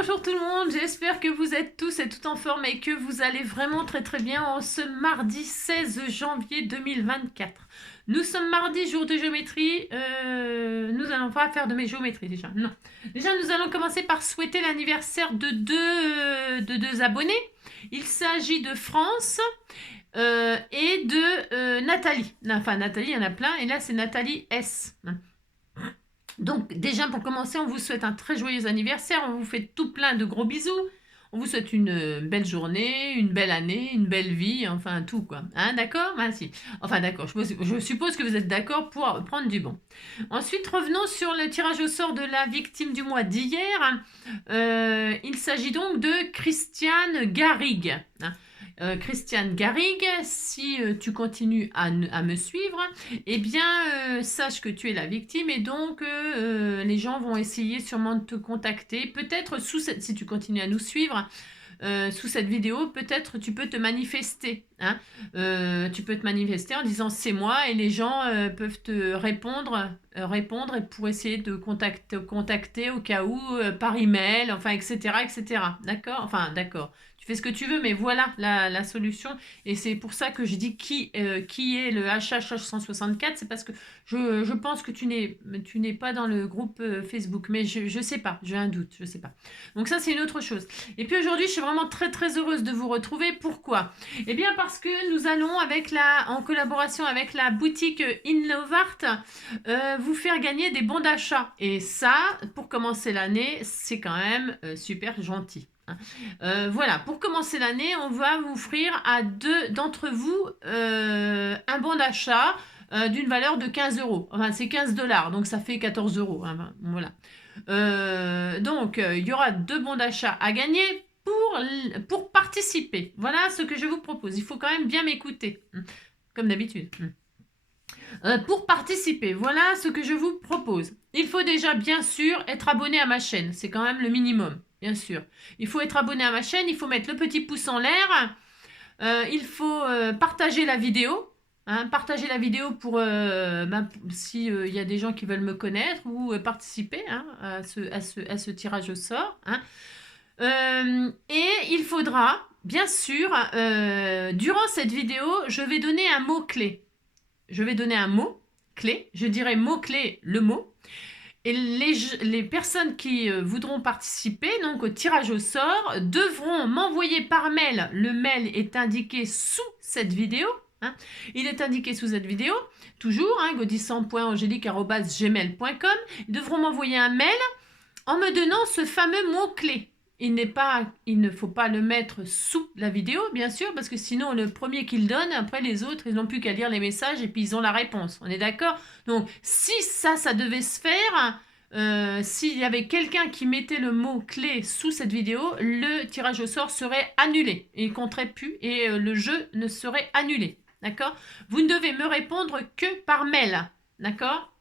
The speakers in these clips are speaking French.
Bonjour tout le monde, j'espère que vous êtes tous et toutes en forme et que vous allez vraiment très très bien en ce mardi 16 janvier 2024. Nous sommes mardi, jour de géométrie. Nous allons pas faire de mes géométries déjà. Non. Déjà, nous allons commencer par souhaiter l'anniversaire de deux abonnés. Il s'agit de France et de Nathalie. Enfin, Nathalie, il y en a plein. Et là, c'est Nathalie S. Donc déjà pour commencer, on vous souhaite un très joyeux anniversaire, on vous fait tout plein de gros bisous, on vous souhaite une belle journée, une belle année, une belle vie, enfin tout quoi. Hein, d'accord? Merci. Enfin d'accord, je suppose que vous êtes d'accord pour prendre du bon. Ensuite, revenons sur le tirage au sort de la victime du mois d'hier. Il s'agit donc de Christiane Garrigue. Hein. Christiane Garrigue, si tu continues à me suivre, eh bien, sache que tu es la victime et donc les gens vont essayer sûrement de te contacter. Peut-être si tu continues à nous suivre, sous cette vidéo, peut-être tu peux te manifester. Hein. Tu peux te manifester en disant c'est moi et les gens peuvent te répondre et pour essayer de contacter au cas où par email, enfin etc. etc. D'accord? Enfin d'accord. Tu fais ce que tu veux, mais voilà la solution. Et c'est pour ça que je dis qui est le HH 164. C'est parce que je pense que tu n'es pas dans le groupe Facebook. Mais je sais pas, j'ai un doute, je sais pas. Donc ça, c'est une autre chose. Et puis aujourd'hui, je suis vraiment très très heureuse de vous retrouver. Pourquoi? Eh bien parce que nous allons, en collaboration avec la boutique Inlovart, vous faire gagner des bons d'achat. Et ça, pour commencer l'année, c'est quand même super gentil. Voilà, pour commencer l'année, on va vous offrir à deux d'entre vous un bon d'achat d'une valeur de 15 euros. Enfin, c'est 15 dollars, donc ça fait 14 euros. Hein, voilà. Donc, il y aura deux bons d'achat à gagner pour participer. Voilà ce que je vous propose. Il faut quand même bien m'écouter, comme d'habitude. Pour participer, voilà ce que je vous propose. Il faut déjà, bien sûr, être abonné à ma chaîne. C'est quand même le minimum, bien sûr. Il faut être abonné à ma chaîne, il faut mettre le petit pouce en l'air. Il faut partager la vidéo. Hein, partager la vidéo pour s'il y a des gens qui veulent me connaître ou participer hein, à ce tirage au sort. Hein. Et il faudra, bien sûr, durant cette vidéo, je vais donner un mot-clé. Je vais donner un mot-clé. Je dirai mot-clé, le mot. Et les personnes qui voudront participer donc au tirage au sort devront m'envoyer par mail. Le mail est indiqué sous cette vidéo. Hein. Il est indiqué sous cette vidéo, toujours, hein, godissant.angélique@gmail.com. Ils devront m'envoyer un mail en me donnant ce fameux mot-clé. Il ne faut pas le mettre sous la vidéo, bien sûr, parce que sinon, le premier qu'il donne, après les autres, ils n'ont plus qu'à lire les messages et puis ils ont la réponse. On est d'accord? Donc, si ça devait se faire, s'il y avait quelqu'un qui mettait le mot-clé sous cette vidéo, le tirage au sort serait annulé. Et il compterait plus et le jeu ne serait annulé. D'accord? Vous ne devez me répondre que par mail. D'accord?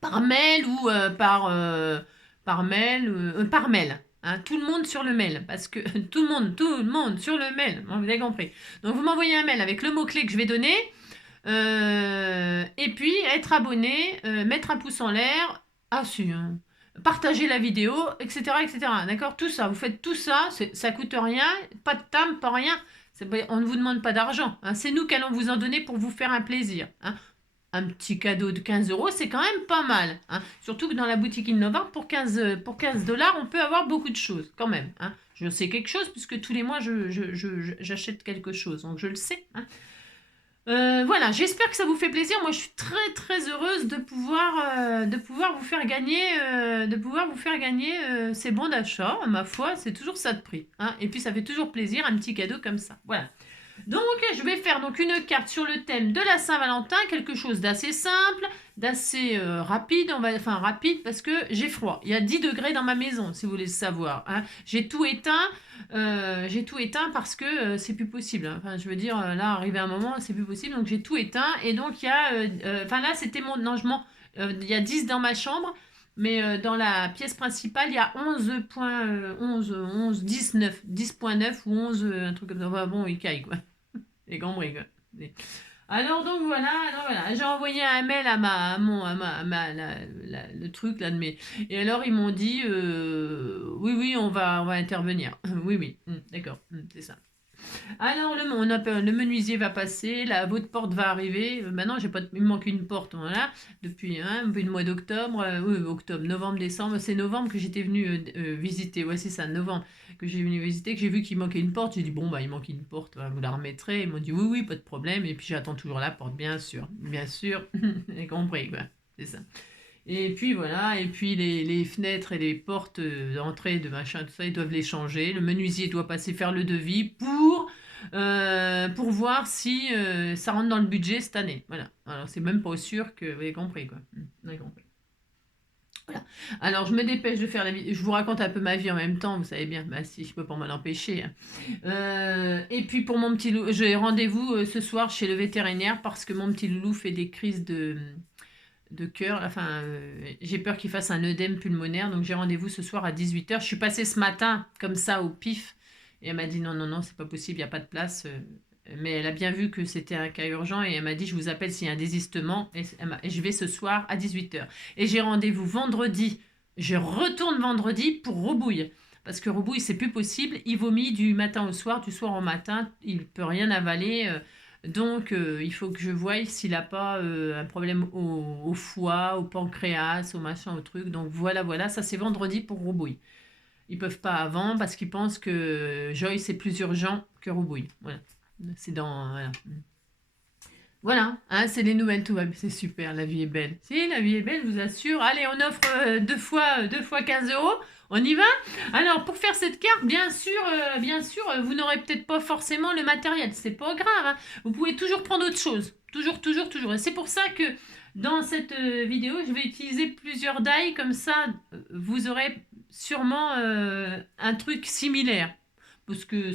Par mail ou par mail. Hein, tout le monde sur le mail, parce que tout le monde sur le mail, vous avez compris. Donc vous m'envoyez un mail avec le mot-clé que je vais donner, et puis être abonné, mettre un pouce en l'air, partager la vidéo, etc. etc. D'accord? Tout ça, vous faites tout ça, ça coûte rien, pas de tam, pas rien. On ne vous demande pas d'argent. Hein, c'est nous qui allons vous en donner pour vous faire un plaisir. Hein. Un petit cadeau de 15 euros, c'est quand même pas mal. Hein. Surtout que dans la boutique Innovart, pour 15 dollars, on peut avoir beaucoup de choses quand même. Hein. Je sais quelque chose puisque tous les mois, j'achète quelque chose. Donc, je le sais. Hein. Voilà, j'espère que ça vous fait plaisir. Moi, je suis très très heureuse de pouvoir vous faire gagner, ces bons d'achat. Ma foi, c'est toujours ça de prix. Hein. Et puis, ça fait toujours plaisir, un petit cadeau comme ça. Voilà. Donc, je vais faire donc une carte sur le thème de la Saint-Valentin, quelque chose d'assez simple, d'assez rapide, rapide parce que j'ai froid. Il y a 10 degrés dans ma maison, si vous voulez le savoir. Hein. J'ai tout éteint parce que c'est plus possible. Hein. Enfin, je veux dire, là, arrivé à un moment, c'est plus possible, donc j'ai tout éteint. Et donc, il y a, là, c'était mon logement. Il y a 10 dans ma chambre. Mais dans la pièce principale, il y a 11.11, 10.9 ou 11, un truc comme ça. Enfin, bon, il caille, quoi. Les gambris, quoi. Alors donc voilà, j'ai envoyé un mail le truc là de mes, et alors ils m'ont dit oui on va intervenir. Oui oui, d'accord, c'est ça. Alors le menuisier va passer, votre porte va arriver. Maintenant j'ai pas, il me manque une porte, voilà. Depuis le mois d'octobre, oui, octobre, novembre, décembre, c'est novembre que j'étais venue visiter. Ouais c'est ça, novembre que j'ai venu visiter, que j'ai vu qu'il manquait une porte. J'ai dit bon bah il manque une porte, vous la remettrez. Ils m'ont dit oui pas de problème. Et puis j'attends toujours la porte, bien sûr, vous avez compris quoi. C'est ça. Et puis voilà, et puis les fenêtres et les portes d'entrée, de machin, tout ça, ils doivent les changer. Le menuisier doit passer faire le devis pour voir si ça rentre dans le budget cette année. Voilà. Alors c'est même pas sûr que vous avez compris quoi. Vous avez compris. Voilà. Alors je me dépêche de faire la vidéo. Je vous raconte un peu ma vie en même temps, vous savez bien. Bah si, je peux pas m'en empêcher, hein. Et puis pour mon petit loup, j'ai rendez-vous ce soir chez le vétérinaire parce que mon petit loulou fait des crises de cœur. Enfin, j'ai peur qu'il fasse un œdème pulmonaire, donc j'ai rendez-vous ce soir à 18h. Je suis passée ce matin comme ça au pif et elle m'a dit non, c'est pas possible, il n'y a pas de place. Mais elle a bien vu que c'était un cas urgent et elle m'a dit je vous appelle s'il y a un désistement et je vais ce soir à 18h. Et j'ai rendez-vous vendredi. Je retourne vendredi pour Rebouille. Parce que Rebouille, c'est plus possible. Il vomit du matin au soir, du soir au matin. Il peut rien avaler. Donc, il faut que je voie s'il n'a pas un problème au foie, au pancréas, au machin, au truc. Donc, voilà. Ça, c'est vendredi pour Rebouille. Ils peuvent pas avant parce qu'ils pensent que Joy, c'est plus urgent que Rebouille. Voilà. C'est dans... Voilà. Voilà, hein, c'est les nouvelles, tout va bien. C'est super, la vie est belle. Si, la vie est belle, je vous assure. Allez, on offre deux fois 15 euros. On y va? Alors, pour faire cette carte, bien sûr, vous n'aurez peut-être pas forcément le matériel. C'est pas grave, hein. Vous pouvez toujours prendre autre chose. Toujours. Et c'est pour ça que dans cette vidéo, je vais utiliser plusieurs die. Comme ça, vous aurez sûrement un truc similaire. Parce que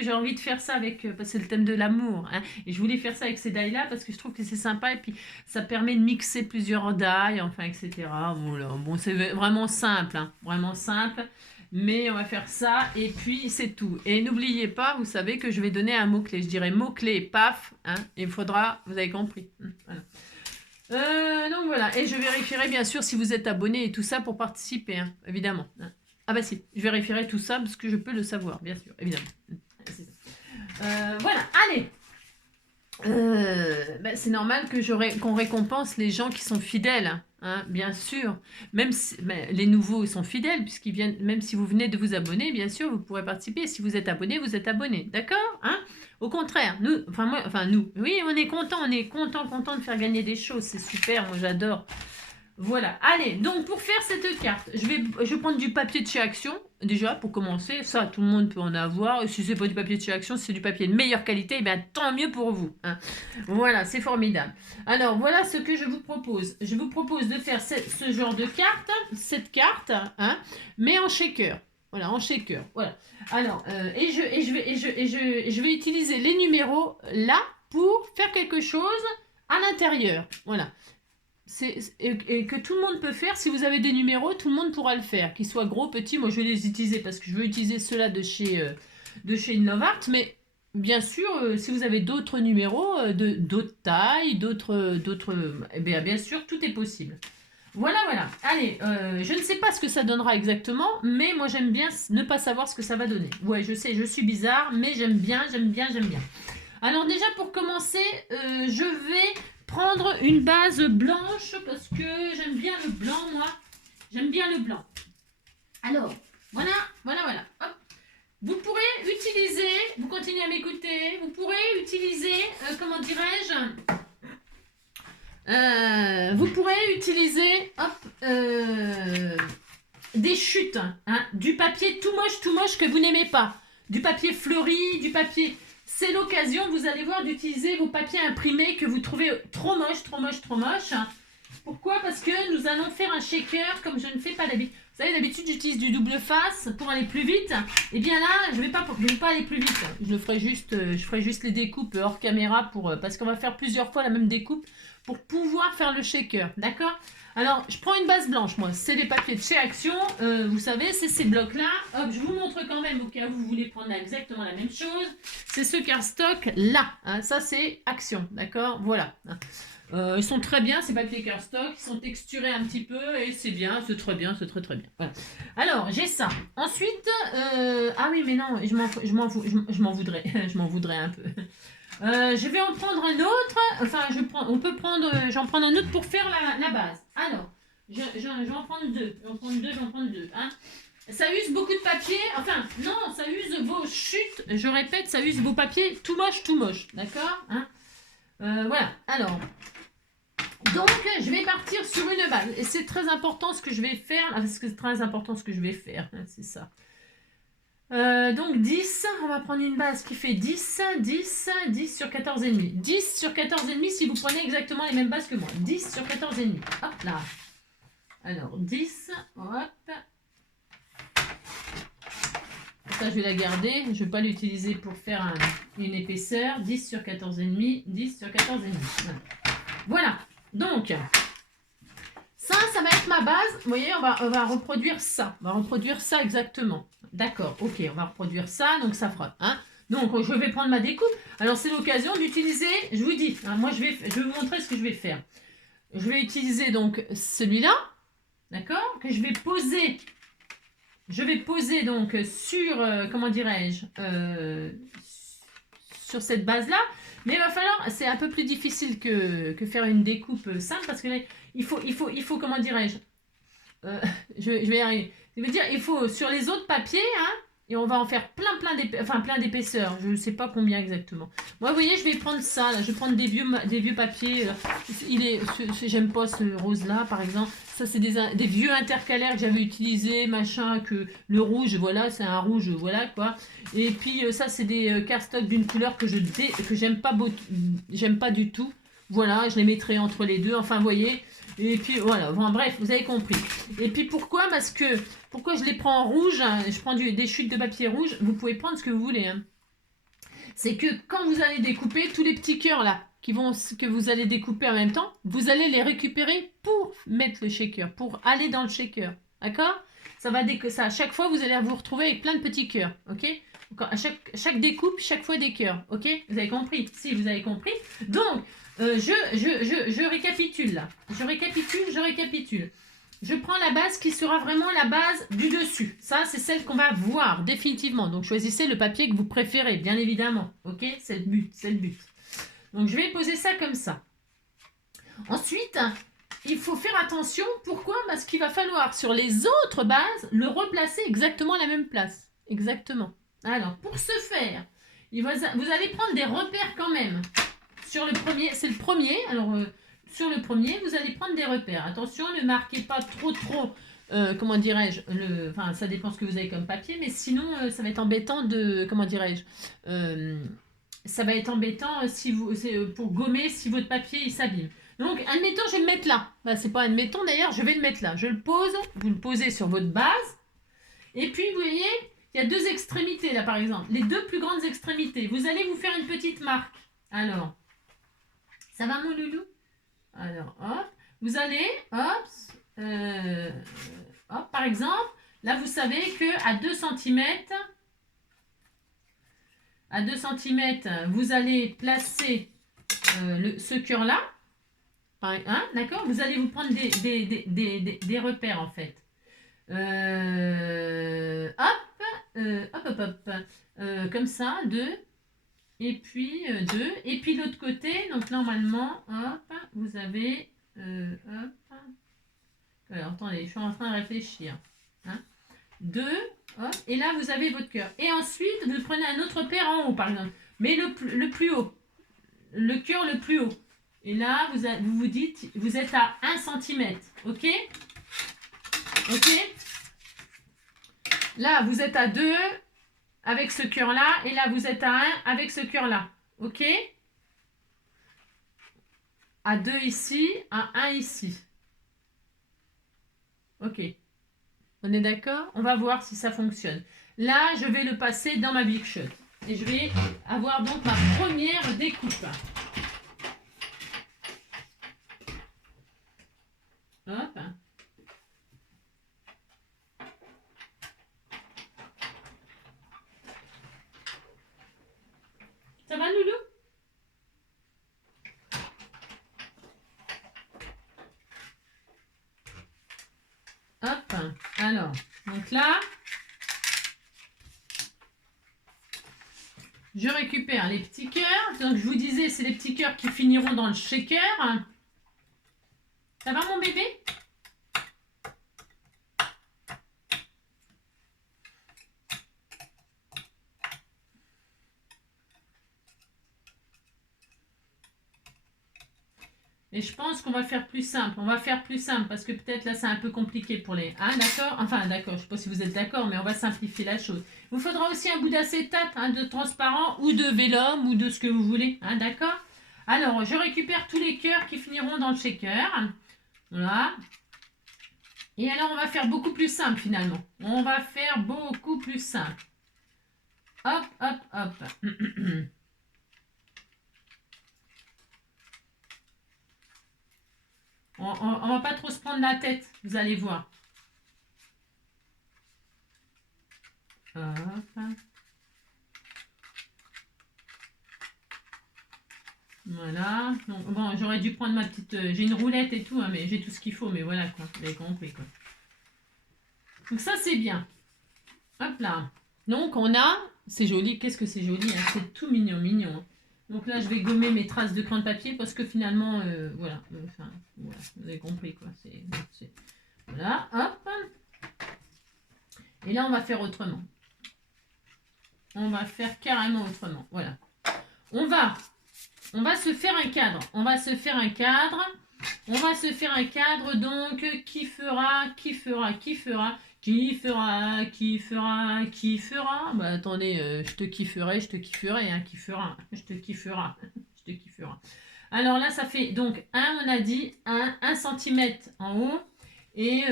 j'ai envie de faire ça parce que c'est le thème de l'amour, hein, et je voulais faire ça avec ces die là parce que je trouve que c'est sympa et puis ça permet de mixer plusieurs die, enfin etc. Bon, c'est vraiment simple, hein, vraiment simple, mais on va faire ça et puis c'est tout. Et n'oubliez pas, vous savez que je vais donner un mot clé, je dirais mot clé paf, hein, il faudra, vous avez compris, voilà. Donc voilà, et je vérifierai bien sûr si vous êtes abonné et tout ça pour participer, hein, évidemment, hein. Ah bah si, je vérifierai tout ça parce que je peux le savoir, bien sûr, évidemment. Voilà, allez. C'est normal qu'on récompense les gens qui sont fidèles, hein, bien sûr. Même si, les nouveaux sont fidèles puisqu'ils viennent. Même si vous venez de vous abonner, bien sûr, vous pourrez participer. Si vous êtes abonné, vous êtes abonné, d'accord, hein? Au contraire, nous, oui, on est content de faire gagner des choses, c'est super, moi j'adore. Voilà, allez, donc pour faire cette carte, je vais prendre du papier de chez Action, déjà, pour commencer. Ça, tout le monde peut en avoir. Et si c'est pas du papier de chez Action, si c'est du papier de meilleure qualité, eh bien, tant mieux pour vous, hein. Voilà, c'est formidable. Alors, voilà ce que je vous propose. Je vous propose de faire ce genre de carte, cette carte, hein, mais en shaker. Voilà, en shaker, voilà. Alors, je vais utiliser les numéros là pour faire quelque chose à l'intérieur. Voilà. Et que tout le monde peut faire. Si vous avez des numéros, tout le monde pourra le faire, qu'ils soient gros, petits. Moi je vais les utiliser parce que je veux utiliser ceux-là de chez Innovart, mais bien sûr si vous avez d'autres numéros d'autres tailles, bien sûr tout est possible. Voilà, allez, je ne sais pas ce que ça donnera exactement, mais moi j'aime bien ne pas savoir ce que ça va donner. Ouais, je sais, je suis bizarre, mais j'aime bien. Alors déjà pour commencer, je vais prendre une base blanche parce que j'aime bien le blanc, moi. J'aime bien le blanc. Alors, voilà. Hop. Vous pourrez utiliser, vous continuez à m'écouter, vous pourrez utiliser, comment dirais-je, vous pourrez utiliser, des chutes, hein, du papier tout moche que vous n'aimez pas. Du papier fleuri, du papier... C'est l'occasion, vous allez voir, d'utiliser vos papiers imprimés que vous trouvez trop moches. Pourquoi? Parce que nous allons faire un shaker comme je ne fais pas d'habitude. Vous savez, d'habitude, j'utilise du double face pour aller plus vite. Et bien là, je vais pas aller plus vite. Je ferai juste les découpes hors caméra parce qu'on va faire plusieurs fois la même découpe pour pouvoir faire le shaker. D'accord? Alors, je prends une base blanche, moi. C'est les papiers de chez Action. Vous savez, c'est ces blocs-là. Hop, je vous montre quand même au cas où vous voulez prendre exactement la même chose. C'est ce cardstock là. Hein. Ça, c'est Action. D'accord? Voilà. Ils sont très bien, ces papiers cardstock. Ils sont texturés un petit peu et c'est bien. C'est très bien. C'est très très bien. Voilà. Alors, j'ai ça. Ensuite, ah oui, mais non, je m'en voudrais. Je m'en voudrais un peu. Je vais en prendre un autre. Enfin, j'en prends un autre pour faire la base. Alors, je vais en prendre deux. Je vais en prendre deux. Hein. Ça use beaucoup de papier. Enfin, non, ça use vos chutes. Je répète, ça use vos papiers tout moche, tout moche. D'accord, hein. Voilà. Alors, donc, je vais partir sur une base. Et c'est très important ce que je vais faire. Parce que c'est très important ce que je vais faire. Hein, c'est ça. Donc 10, on va prendre une base qui fait 10 sur 14,5. 10 sur 14,5 si vous prenez exactement les mêmes bases que moi. 10 sur 14,5. Hop là. Alors 10, hop. Ça, je vais la garder. Je ne vais pas l'utiliser pour faire une épaisseur. 10 sur 14,5. 10 sur 14,5. Voilà. Donc, ça va être ma base. Vous voyez, on va reproduire ça. On va reproduire ça exactement. D'accord, ok, on va reproduire ça, donc ça fera. Hein. Donc, je vais prendre ma découpe. Alors, c'est l'occasion d'utiliser, je vous dis, hein, moi, je vais vous montrer ce que je vais faire. Je vais utiliser donc celui-là, d'accord, que je vais poser. Je vais poser donc sur, comment dirais-je, sur cette base-là. Mais il va falloir, c'est un peu plus difficile que faire une découpe simple parce que là, il faut comment dirais-je, je vais y arriver. Ça veut dire, il faut sur les autres papiers, hein, et on va en faire plein d'épaisseur. Je ne sais pas combien exactement. Moi, vous voyez, je vais prendre ça. Là. Je vais prendre des vieux papiers. J'aime pas ce rose-là, par exemple. Ça, c'est des vieux intercalaires que j'avais utilisés, machin, que le rouge, voilà, c'est un rouge, voilà, quoi. Et puis, ça, c'est des cardstock d'une couleur que j'aime pas du tout. Voilà, je les mettrai entre les deux. Enfin, vous voyez. Et puis voilà, bon, bref, vous avez compris. Et puis pourquoi je les prends en rouge, hein, je prends des chutes de papier rouge, vous pouvez prendre ce que vous voulez. Hein. C'est que quand vous allez découper, tous les petits cœurs là, que vous allez découper en même temps, vous allez les récupérer pour mettre le shaker, pour aller dans le shaker. D'accord? À chaque fois, vous allez vous retrouver avec plein de petits cœurs. Ok? À chaque découpe, chaque fois des cœurs. Ok? Vous avez compris? Si, vous avez compris. Donc, je récapitule là. Je récapitule. Je prends la base qui sera vraiment la base du dessus. Ça, c'est celle qu'on va voir définitivement. Donc, choisissez le papier que vous préférez, bien évidemment. Ok? C'est le but. Donc, je vais poser ça comme ça. Ensuite, il faut faire attention. Pourquoi? Parce qu'il va falloir, sur les autres bases, le replacer exactement à la même place. Exactement. Alors, pour ce faire, vous allez prendre des repères quand même. Sur le premier, c'est le premier. Alors, sur le premier, vous allez prendre des repères. Attention, ne marquez pas trop, comment dirais-je, enfin, ça dépend ce que vous avez comme papier, mais sinon, ça va être embêtant comment dirais-je, ça va être embêtant pour gommer si votre papier, il s'abîme. Donc, admettons, je vais le mettre là. Bah, c'est pas admettons, d'ailleurs, je vais le mettre là. Je le pose, vous le posez sur votre base, et puis, vous voyez, il y a deux extrémités, là, par exemple. Les deux plus grandes extrémités. Vous allez vous faire une petite marque. Alors, ça va, mon loulou? Alors, hop, vous allez, hop, par exemple, là, vous savez que à 2 cm, vous allez placer ce cœur-là, hein, d'accord? Vous allez vous prendre des repères, en fait. Hop, comme ça, 2. Et puis 2. Et puis l'autre côté, donc normalement, hop, vous avez. Hop. Alors, attendez, je suis en train de réfléchir. 2, hop, et là vous avez votre cœur. Et ensuite, vous prenez un autre paire en haut, par exemple. Mais le plus haut. Le cœur le plus haut. Et là, vous vous dites, vous êtes à 1 cm. Ok? Ok? Là, vous êtes à 2 avec ce cœur-là. Et là, vous êtes à 1 avec ce cœur-là. Ok? À 2 ici, à 1 ici. Ok. On est d'accord? On va voir si ça fonctionne. Là, je vais le passer dans ma Big Shot. Et je vais avoir donc ma première découpe. Hop. Ça va, Loulou? Hop. Alors, donc là, je récupère les petits cœurs. Donc, je vous disais, c'est les petits cœurs qui finiront dans le shaker. Ça va, mon bébé? Et je pense qu'on va faire plus simple. On va faire plus simple parce que peut-être là, c'est un peu compliqué pour les... Hein, d'accord? Enfin, d'accord. Je ne sais pas si vous êtes d'accord, mais on va simplifier la chose. Il vous faudra aussi un bout d'acétate, hein, de transparent ou de vélum ou de ce que vous voulez. Hein, d'accord? Alors, je récupère tous les cœurs qui finiront dans le shaker. Voilà. Et alors, on va faire beaucoup plus simple finalement. On va faire beaucoup plus simple. Hop, hop, hop. On va pas trop se prendre la tête, vous allez voir. Hop. Voilà. Donc, bon, j'aurais dû prendre ma petite... j'ai une roulette et tout, hein, mais j'ai tout ce qu'il faut. Mais voilà, quoi. Vous avez compris, quoi. Donc ça, c'est bien. Hop là. Donc, on a... C'est joli. Qu'est-ce que c'est joli, hein. C'est tout mignon, mignon. Hein. Donc là, je vais gommer mes traces de crayon de papier parce que finalement, voilà. Enfin, voilà. Vous avez compris, quoi. Voilà. Hop. Et là, on va faire autrement. On va faire carrément autrement. Voilà. On va se faire un cadre. On va se faire un cadre. On va se faire un cadre, donc, qui fera. Bah, attendez, je te kifferai, hein, je te kifferai. Alors là, ça fait, donc, on a dit, 1 cm en haut. Et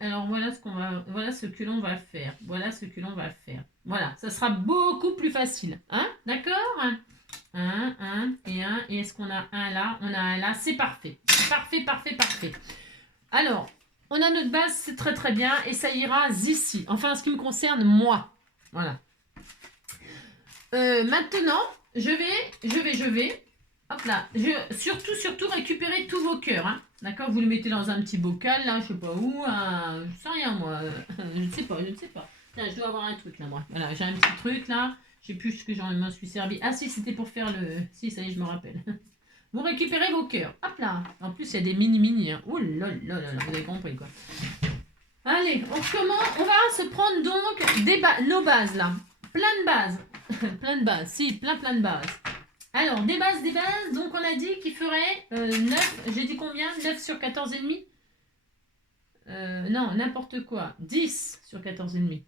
alors, voilà ce que l'on va faire. Voilà, ça sera beaucoup plus facile. Hein, d'accord? 1 et 1. Et est-ce qu'on a un là? On a un là. C'est parfait. Parfait. Alors, on a notre base, c'est très très bien. Et ça ira ici. Enfin, en ce qui me concerne, moi. Voilà. Maintenant, je vais. Hop là. Surtout récupérer tous vos cœurs. Hein. D'accord? Vous le mettez dans un petit bocal, là, je sais pas où. Je sais rien, moi. Je ne sais pas. Là, je dois avoir un truc, là, moi. Voilà, j'ai un petit truc, là. Je sais plus ce que j'en m'en suis servi. Ah si, c'était pour faire le... Si, ça y est, je me rappelle. Vous récupérez vos cœurs. Hop là. En plus, il y a des mini. Hein. Oh là là, vous avez compris, quoi. Allez, on va se prendre donc nos bases, là. Plein de bases. Plein de bases. Si, plein de bases. Alors, des bases. Donc, on a dit qu'il ferait 9. J'ai dit combien? 9 sur 14,5 non, n'importe quoi. 10 sur 14,5.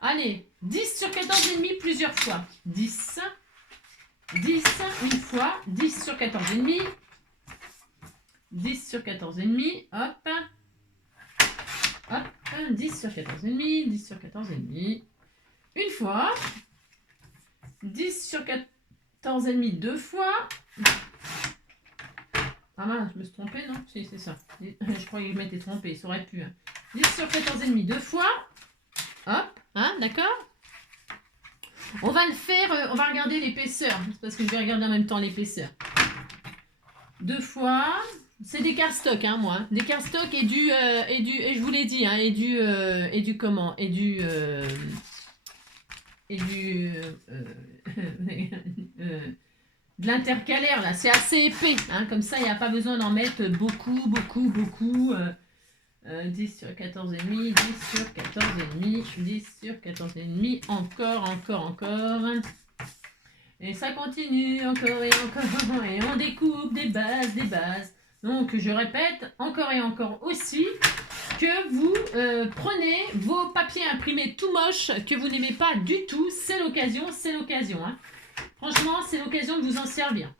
Allez, 10 sur 14,5 plusieurs fois. 10 une fois. 10 sur 14,5. 10 sur 14,5. Hop. 10 sur 14,5. 10 sur 14,5. Une fois. 10 sur 14,5 deux fois. Ah mince, je me suis trompée, non? Si, c'est ça. Je croyais que je m'étais trompée, ça aurait pu. Hein. 10 sur 14,5 deux fois. Hop, hein, d'accord? On va le faire, on va regarder l'épaisseur, parce que je vais regarder en même temps l'épaisseur. Deux fois, c'est des cardstock, hein, moi. Des cardstock et je vous l'ai dit, hein, de l'intercalaire, là. C'est assez épais, hein, comme ça, il n'y a pas besoin d'en mettre beaucoup. 10 sur 14,5, 10 sur 14,5, 10 sur 14,5, encore. Et ça continue, encore, et on découpe des bases. Donc, je répète, encore et encore aussi, que vous prenez vos papiers imprimés tout moches, que vous n'aimez pas du tout, c'est l'occasion. Hein. Franchement, c'est l'occasion de vous en servir.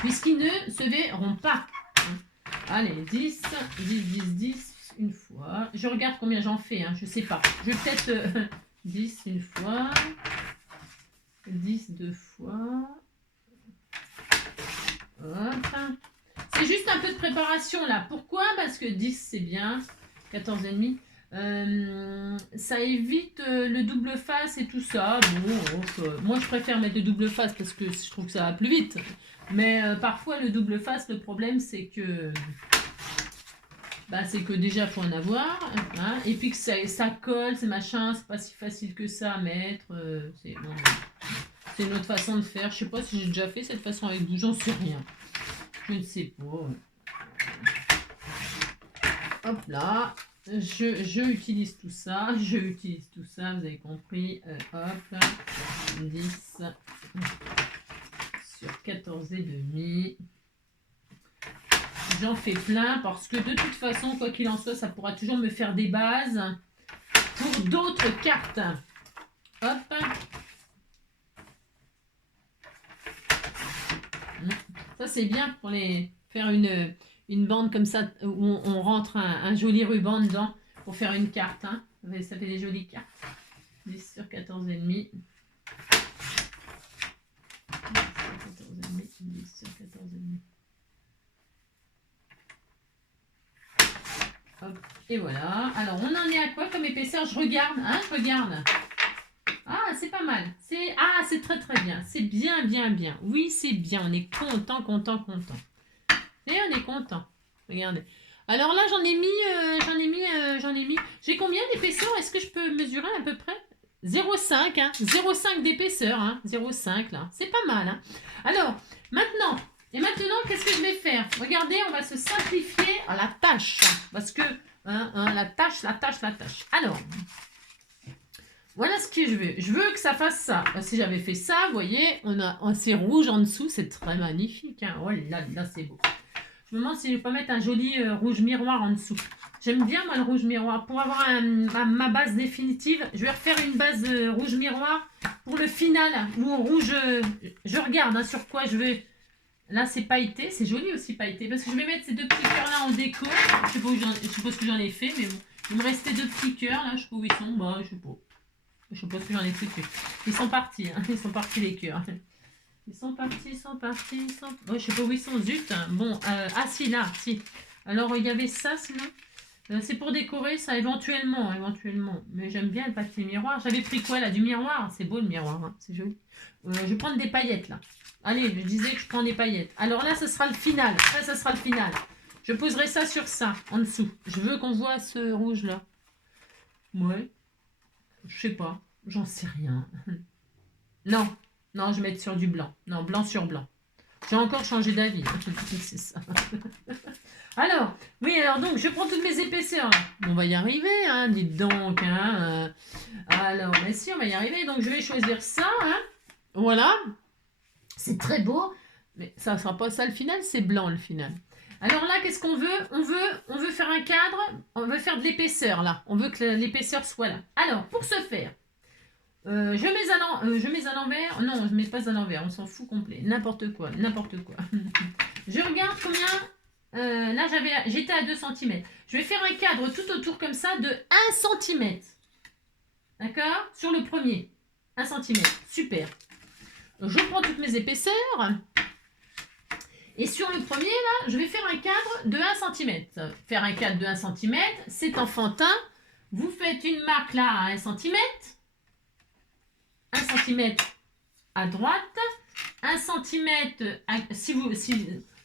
Puisqu'ils ne se verront pas. Allez, 10, une fois. fois. Je regarde combien j'en fais, hein, je sais pas. Je vais peut-être 10 une fois, 10 deux fois. Hop. C'est juste un peu de préparation là. Pourquoi? Parce que 10 c'est bien, 14 et demi. Ça évite le double face et tout ça. Bon, moi je préfère mettre le double face parce que je trouve que ça va plus vite. Mais parfois le double face, le problème c'est que déjà faut en avoir, hein, et puis que ça colle, c'est machin, c'est pas si facile que ça à mettre. C'est une autre façon de faire. Je sais pas si j'ai déjà fait cette façon avec vous, j'en sais rien. Je ne sais pas. Hop là. Je utilise tout ça, vous avez compris. Hop, 10 sur 14 et demi. J'en fais plein parce que de toute façon, quoi qu'il en soit, ça pourra toujours me faire des bases pour d'autres cartes. Hop. Ça, c'est bien pour faire une bande comme ça où on rentre un joli ruban dedans pour faire une carte. Hein. Ça fait des jolies cartes. 10 sur 14 et demi. 10 sur 14 et demi. Hop. Et voilà. Alors, on en est à quoi comme épaisseur? Je regarde. Hein, je regarde. Ah, c'est pas mal. C'est très très bien. C'est bien, bien, bien. Oui, c'est bien. On est content, content, content. Et on est content. Regardez. Alors là, j'en ai mis. J'ai combien d'épaisseur? Est-ce que je peux mesurer à peu près? 0,5. Hein. 0,5 d'épaisseur. Hein. 0,5 là. C'est pas mal. Hein. Alors, maintenant, qu'est-ce que je vais faire? Regardez, on va se simplifier à la tâche. Parce que, la tâche. Alors, voilà ce que je veux. Je veux que ça fasse ça. Si j'avais fait ça, vous voyez, c'est rouge en dessous. C'est très magnifique. Hein. Oh là, c'est beau. Je me demande si je ne vais pas mettre un joli rouge miroir en dessous. J'aime bien, moi, le rouge miroir. Pour avoir ma base définitive, je vais refaire une base rouge miroir pour le final. Ou rouge, je regarde sur quoi je veux. Là, c'est pailleté. C'est joli aussi, pailleté. Parce que je vais mettre ces deux petits cœurs-là en déco. Je sais pas ce que j'en ai fait, mais bon. Il me restait deux petits cœurs, là. Je sais pas où ils sont. Bah, je sais pas. Je sais pas ce que j'en ai foutu. Ils sont partis. Hein. Ils sont partis, les cœurs. Ils sont partis. Oh, je sais pas où ils sont, zut. Bon, si, là, si. Alors, il y avait ça, sinon. C'est pour décorer ça, éventuellement. Mais j'aime bien le papier miroir. J'avais pris quoi, là? Du miroir. C'est beau, le miroir. Hein. C'est joli. Je vais prendre des paillettes, là. Allez, je disais que je prends des paillettes. Alors là, ce sera le final. Ça sera le final. Je poserai ça sur ça, en dessous. Je veux qu'on voit ce rouge-là. Ouais. Je sais pas. J'en sais rien. Non, je vais mettre sur du blanc. Non, blanc sur blanc. J'ai encore changé d'avis. C'est ça. Alors, donc, je prends toutes mes épaisseurs. Là. On va y arriver, hein, dites donc. Hein. Alors, mais si, on va y arriver. Donc, je vais choisir ça. Hein. Voilà. C'est très beau. Mais ça ne sera pas ça le final, c'est blanc le final. Alors là, qu'est-ce qu'on veut? On veut faire un cadre. On veut faire de l'épaisseur, là. On veut que l'épaisseur soit là. Alors, pour ce faire, je mets à l'envers. Non, je ne mets pas à l'envers. On s'en fout complet. N'importe quoi. Je regarde combien... là, j'étais à 2 cm. Je vais faire un cadre tout autour comme ça de 1 cm. D'accord? Sur le premier. 1 cm. Super. Je prends toutes mes épaisseurs. Et sur le premier, là, je vais faire un cadre de 1 cm. Faire un cadre de 1 cm, c'est enfantin. Vous faites une marque là à 1 cm. 1 cm à droite. 1 cm, si vous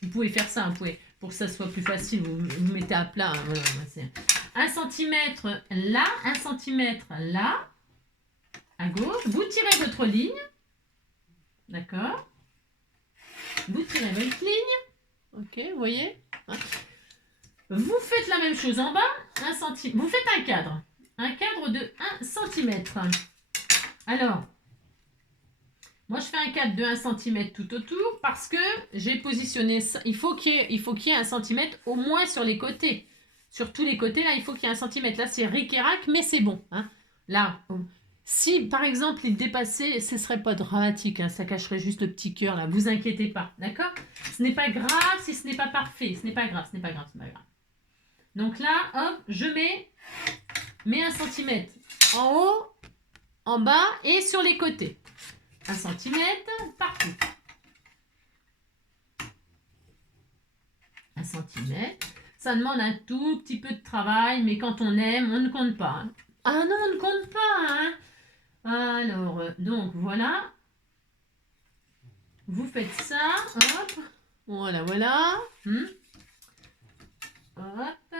pouvez faire ça, vous pouvez, pour que ça soit plus facile, vous mettez à plat. Hein, voilà, 1 cm là, 1 cm là, à gauche. Vous tirez votre ligne. D'accord? Vous tirez votre ligne. Ok, vous voyez? Vous faites la même chose en bas. 1 cm. Vous faites un cadre. Un cadre de 1 cm. Alors, moi je fais un cadre de 1 cm tout autour parce que j'ai positionné ça. Il faut qu'il y ait 1 cm au moins sur les côtés. Sur tous les côtés, là, il faut qu'il y ait 1 cm. Là, c'est ric-et-rac, mais c'est bon. Hein. Là, si par exemple il dépassait, ce ne serait pas dramatique, hein, ça cacherait juste le petit cœur là, vous inquiétez pas, d'accord? Ce n'est pas grave si ce n'est pas parfait, ce n'est pas grave. Donc là, hop, je mets mais 1 cm en haut, en bas et sur les côtés. 1 cm partout. 1 cm. Ça demande un tout petit peu de travail, mais quand on aime, on ne compte pas. Hein. Ah non, on ne compte pas. Hein. Alors, donc voilà. Vous faites ça. Hop. Voilà, voilà. Hop.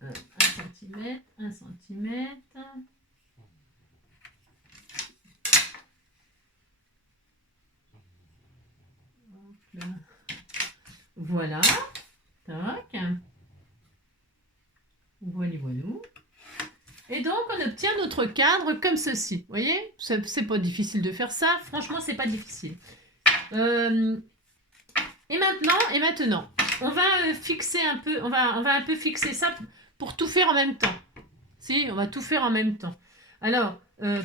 1 cm, 1 cm. Voilà. Tac. Voilà, voilà. Et donc, on obtient notre cadre comme ceci. Vous voyez, c'est pas difficile de faire ça. Franchement, c'est pas difficile. Et maintenant, on va fixer un peu, on va un peu fixer ça pour tout faire en même temps. Si, on va tout faire en même temps. Alors,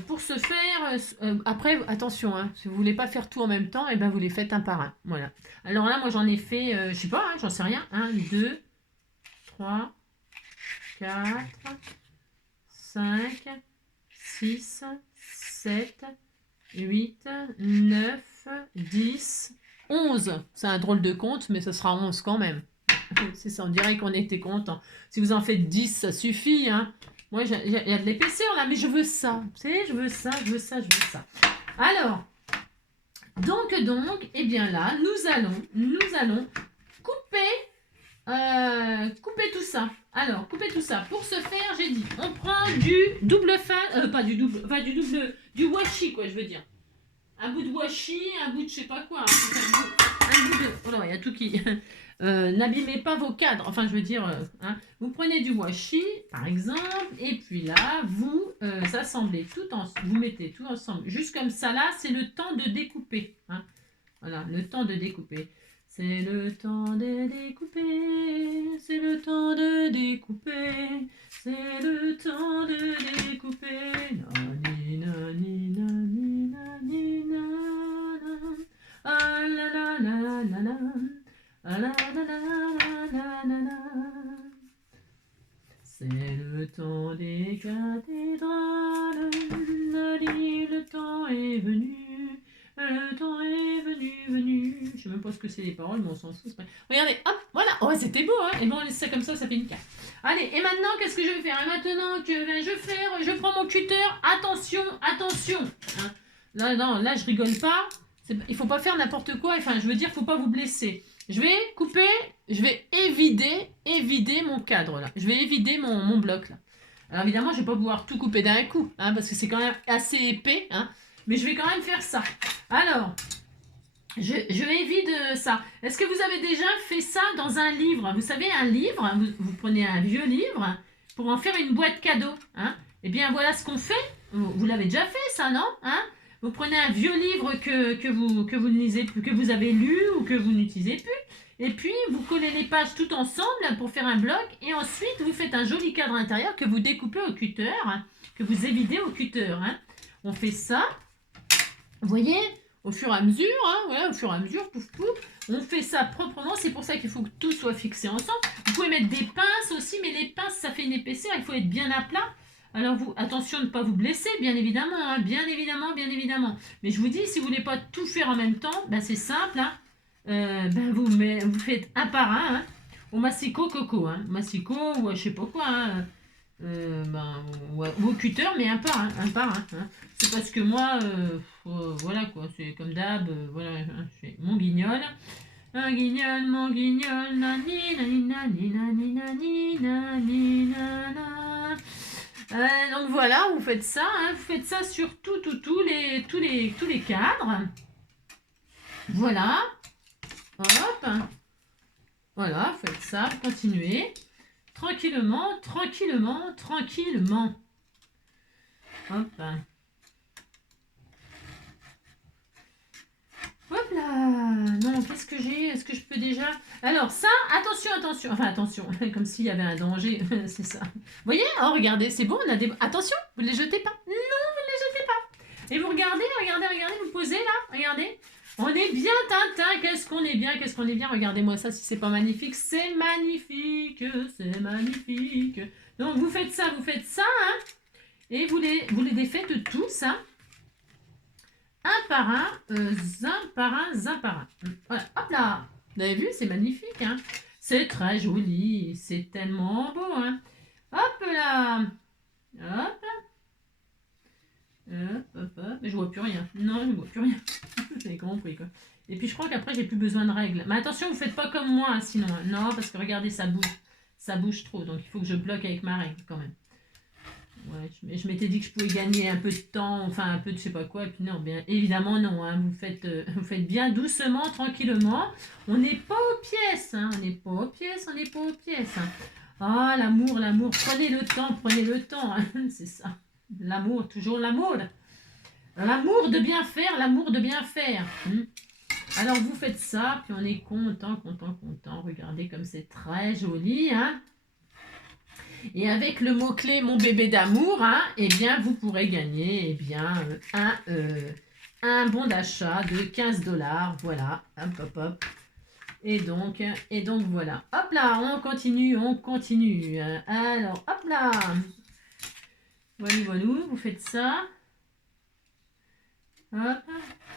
pour ce faire, après, attention, hein, si vous voulez pas faire tout en même temps, et ben vous les faites un par un. Voilà. Alors là, moi j'en ai fait, je sais pas, hein, j'en sais rien. 1, 2, 3, 4, 5, 6, 7, 8, 9, 10, 11. C'est un drôle de compte, mais ce sera 11 quand même. C'est ça, on dirait qu'on était content. Si vous en faites 10, ça suffit. Hein. Moi, il y a de l'épaisseur là, mais je veux ça. Vous savez, je veux ça, je veux ça, je veux ça. Alors, donc, eh bien là, nous allons couper tout ça. Alors, couper tout ça. Pour ce faire, j'ai dit, on prend du double fan, pas du double, enfin du washi, quoi, je veux dire. Un bout de washi, un bout de je sais pas quoi. Un bout de... Oh là, il y a tout qui... n'abîmez pas vos cadres. Enfin, je veux dire, hein, vous prenez du washi, par exemple, et puis là, vous assemblez tout ensemble. Vous mettez tout ensemble. Juste comme ça, là, c'est le temps de découper. Hein. Voilà, le temps de découper. C'est le temps de découper, c'est le temps de découper, c'est le temps de découper. Nani, nani, nani, nani, nana. Ah la la la la la. Ah la la la la la la. C'est le temps des cathédrales, le temps est venu. Le temps est venu. Je sais même pas ce que c'est les paroles, mais on s'en fout. Regardez, hop, voilà. Oh, c'était beau, hein. Et bon, on laisse ça comme ça fait une carte. Allez, et maintenant, qu'est-ce que je vais faire? Et maintenant, que vais-je faire? Je prends mon cutter. Attention, attention. Hein. Là, non, là, je rigole pas. Il faut pas faire n'importe quoi. Enfin, je veux dire, faut pas vous blesser. Je vais couper, je vais évider mon cadre, là. Je vais évider mon bloc, là. Alors, évidemment, je vais pas pouvoir tout couper d'un coup, hein, parce que c'est quand même assez épais, hein. Mais je vais quand même faire ça. Alors, je évite ça. Est-ce que vous avez déjà fait ça dans un livre? Vous savez, un livre, vous prenez un vieux livre pour en faire une boîte cadeau. Hein? Eh bien, voilà ce qu'on fait. Vous l'avez déjà fait, ça, non? Hein? Vous prenez un vieux livre que vous ne lisez plus, que vous avez lu ou que vous n'utilisez plus. Et puis, vous collez les pages tout ensemble pour faire un bloc. Et ensuite, vous faites un joli cadre intérieur que vous découpez au cutter, hein, que vous évidez au cutter. Hein. On fait ça. Vous voyez, au fur et à mesure, hein, voilà, au fur et à mesure, pouf pouf, on fait ça proprement. C'est pour ça qu'il faut que tout soit fixé ensemble. Vous pouvez mettre des pinces aussi, mais les pinces, ça fait une épaisseur. Il faut être bien à plat. Alors, attention de ne pas vous blesser, bien évidemment, hein, bien évidemment. Mais je vous dis, si vous ne voulez pas tout faire en même temps, ben c'est simple. Hein, vous faites un par un, hein, au massicot coco, hein, massicot ou je sais pas quoi. Hein, vos cutters, mais un par un, hein. C'est parce que moi, voilà quoi, c'est comme d'hab, voilà, hein, je fais mon guignol. Un guignol, mon guignol, nani, nani, nani, nani, nani, nani, nana. Donc voilà, vous faites ça, hein, vous faites ça sur tous les cadres. Voilà. Hop. Voilà, faites ça, continuez. Tranquillement. Hop. Hop là. Non, qu'est-ce que j'ai? Est-ce que je peux déjà... Alors ça, attention. Enfin, attention, comme s'il y avait un danger, c'est ça. Vous voyez? Oh, regardez, c'est bon, on a des... Attention, vous ne les jetez pas. Non, vous ne les jetez pas. Et vous regardez, vous posez là, regardez. On est bien, Tintin. Qu'est-ce qu'on est bien, qu'est-ce qu'on est bien. Regardez-moi ça, si c'est pas magnifique. C'est magnifique, c'est magnifique. Donc, vous faites ça, hein. Et vous les défaites tous, hein. Un par un, zin par un, zin par un. Voilà, hop là. Vous avez vu, c'est magnifique, hein. C'est très joli, c'est tellement beau, hein. Hop là. Hop. Hop. Mais je vois plus rien. Non, je ne vois plus rien. Vous avez compris, quoi. Et puis je crois qu'après j'ai plus besoin de règles. Mais attention, vous faites pas comme moi, hein, sinon. Hein. Non, parce que regardez, ça bouge. Ça bouge trop, donc il faut que je bloque avec ma règle quand même. Ouais, je m'étais dit que je pouvais gagner un peu de temps, enfin un peu de je sais pas quoi, et puis non, bien évidemment non, hein, vous faites bien doucement, tranquillement. On n'est pas aux pièces, hein, on n'est pas aux pièces, on n'est pas aux pièces. Hein. Ah, l'amour, prenez le temps, hein, c'est ça. L'amour, toujours l'amour. L'amour de bien faire, l'amour de bien faire. Alors vous faites ça, puis on est content. Regardez comme c'est très joli, hein. Et avec le mot-clé mon bébé d'amour, hein, eh bien vous pourrez gagner un bon d'achat de 15 $. Voilà, hop. Et donc voilà. Hop là, on continue. Alors, hop là. Voilà, vous faites ça. Hop.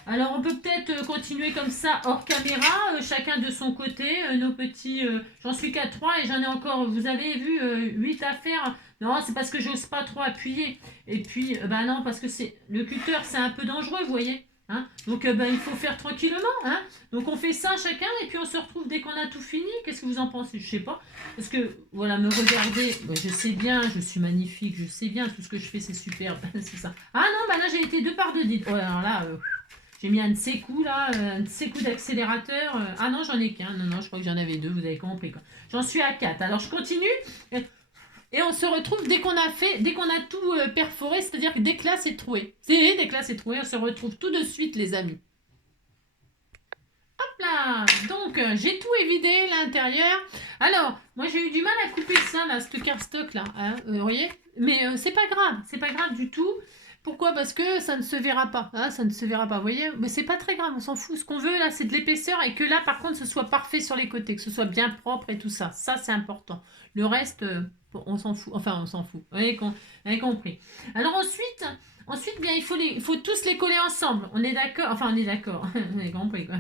Alors, on peut peut-être continuer comme ça hors caméra, chacun de son côté. Nos petits. J'en suis qu'à 3 et j'en ai encore, vous avez vu, 8 à faire. Non, c'est parce que j'ose pas trop appuyer. Et puis, non, parce que le cutter, c'est un peu dangereux, vous voyez. Hein, donc, il faut faire tranquillement. Hein. Donc, on fait ça chacun et puis on se retrouve dès qu'on a tout fini. Qu'est-ce que vous en pensez? Je sais pas. Parce que, voilà, me regarder, je sais bien, je suis magnifique, je sais bien, tout ce que je fais, c'est superbe. C'est ça. Ah non, là, j'ai été 2 par 2 dites. Oh, alors là, j'ai mis un de ces coups, là, un de ces coups d'accélérateur. Ah non, j'en ai qu'un. Non, je crois que j'en avais 2, vous avez compris, quoi. J'en suis à 4. Alors, je continue. Et on se retrouve dès qu'on a tout perforé, c'est-à-dire que dès que là, c'est troué. Dès que là, c'est troué, on se retrouve tout de suite, les amis. Hop là. Donc, j'ai tout évidé, l'intérieur. Alors, moi, j'ai eu du mal à couper ça, là, ce cardstock, là. Hein, vous voyez? Mais c'est pas grave du tout. Pourquoi? Parce que ça ne se verra pas. Hein, ça ne se verra pas, vous voyez? Mais c'est pas très grave, on s'en fout. Ce qu'on veut, là, c'est de l'épaisseur et que là, par contre, ce soit parfait sur les côtés, que ce soit bien propre et tout ça. Ça, c'est important. Le reste, on s'en fout. Enfin, on s'en fout. Vous avez compris. Alors ensuite bien, il faut tous les coller ensemble. On est d'accord? Enfin, on est d'accord. Vous avez compris, quoi.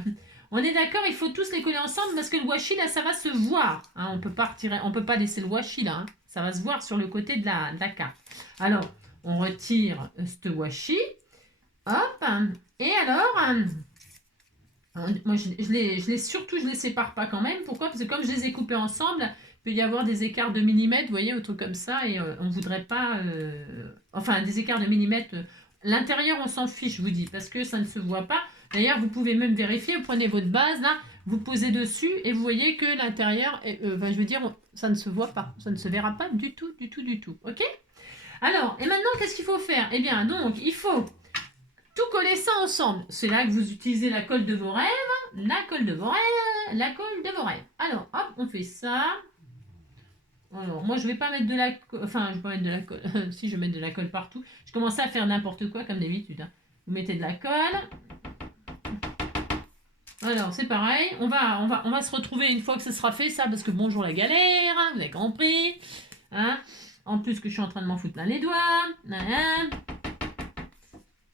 On est d'accord, il faut tous les coller ensemble parce que le washi, là, ça va se voir. Hein, on peut pas laisser le washi, là. Hein. Ça va se voir sur le côté de la carte. Alors, on retire ce washi. Hop. Et alors, moi, je les sépare pas quand même. Pourquoi? Parce que comme je les ai coupés ensemble, il peut y avoir des écarts de millimètres, vous voyez, ou trucs comme ça. Et on voudrait pas... enfin, des écarts de millimètres. L'intérieur, on s'en fiche, je vous dis, parce que ça ne se voit pas. D'ailleurs, vous pouvez même vérifier, vous prenez votre base, là, vous posez dessus, et vous voyez que l'intérieur, je veux dire, ça ne se voit pas. Ça ne se verra pas du tout. OK? Alors, et maintenant, qu'est-ce qu'il faut faire? Eh bien, donc, il faut tout coller ça ensemble. C'est là que vous utilisez la colle de vos rêves. La colle de vos rêves. Alors, hop, on fait ça. Alors, moi, je vais pas mettre de la colle. Enfin, je vais pas mettre de la colle. Si, je vais mettre de la colle partout. Je commence à faire n'importe quoi, comme d'habitude. Hein. Vous mettez de la colle. Alors, c'est pareil. On va se retrouver une fois que ce sera fait, ça, parce que bonjour la galère. Hein, vous avez compris. Hein. En plus que je suis en train de m'en foutre plein les doigts. Hein.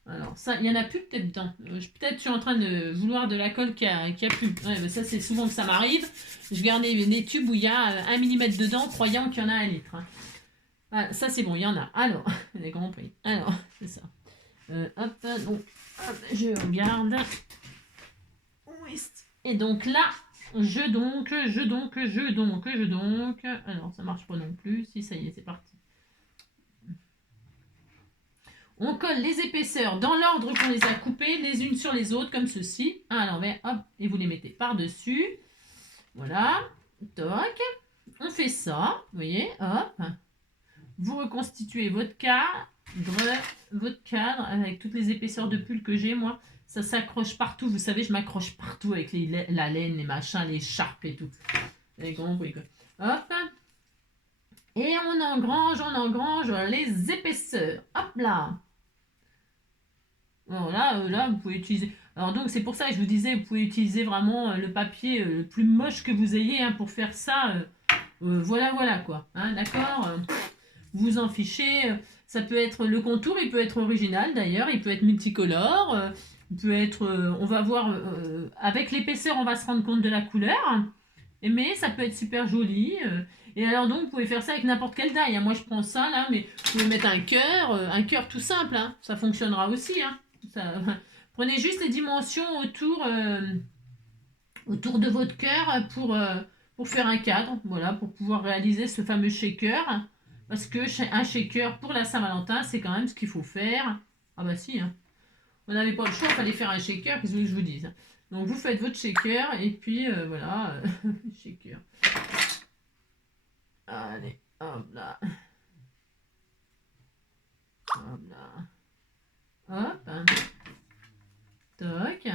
Alors, ça, il n'y en a plus peut-être dedans. Peut-être je suis en train de vouloir de la colle qui a plus. Ouais, bah ça, c'est souvent que ça m'arrive. Je garde des tubes où il y a 1 mm dedans, croyant qu'il y en a 1 litre. Hein. Ah, ça, c'est bon, il y en a. Alors, vous avez compris. Alors, c'est ça. Hop, donc, hop, je regarde. Et donc là, je donc. Alors, ça marche pas non plus. Si, ça y est, c'est parti. On colle les épaisseurs dans l'ordre qu'on les a coupées, les unes sur les autres, comme ceci. À l'envers, hop, et vous les mettez par-dessus. Voilà, toc. On fait ça, vous voyez, hop. Vous reconstituez votre cadre avec toutes les épaisseurs de pull que j'ai, moi. Ça s'accroche partout, vous savez, je m'accroche partout avec la laine, les machins, les charpes et tout. Vous avez compris, quoi. Hop. Et on engrange les épaisseurs. Hop là. Alors là, vous pouvez utiliser... Alors donc, c'est pour ça que je vous disais, vous pouvez utiliser vraiment le papier le plus moche que vous ayez hein, pour faire ça. Voilà, voilà quoi. Hein, d'accord vous en fichez. Ça peut être le contour, il peut être original d'ailleurs, il peut être multicolore. Il peut être, on va voir, avec l'épaisseur, on va se rendre compte de la couleur. Mais ça peut être super joli. Et alors donc, vous pouvez faire ça avec n'importe quelle taille. Hein. Moi, je prends ça là, mais vous pouvez mettre un cœur tout simple. Hein. Ça fonctionnera aussi. Hein. Ça, prenez juste les dimensions autour de votre cœur pour faire un cadre. Voilà, pour pouvoir réaliser ce fameux shaker. Parce que un shaker pour la Saint-Valentin, c'est quand même ce qu'il faut faire. Ah bah si, hein. On n'avait pas le choix, il fallait faire un shaker, qu'est-ce que je vous dise. Donc vous faites votre shaker et puis voilà, shaker. Allez, hop là. Hop là. Hop. Toc.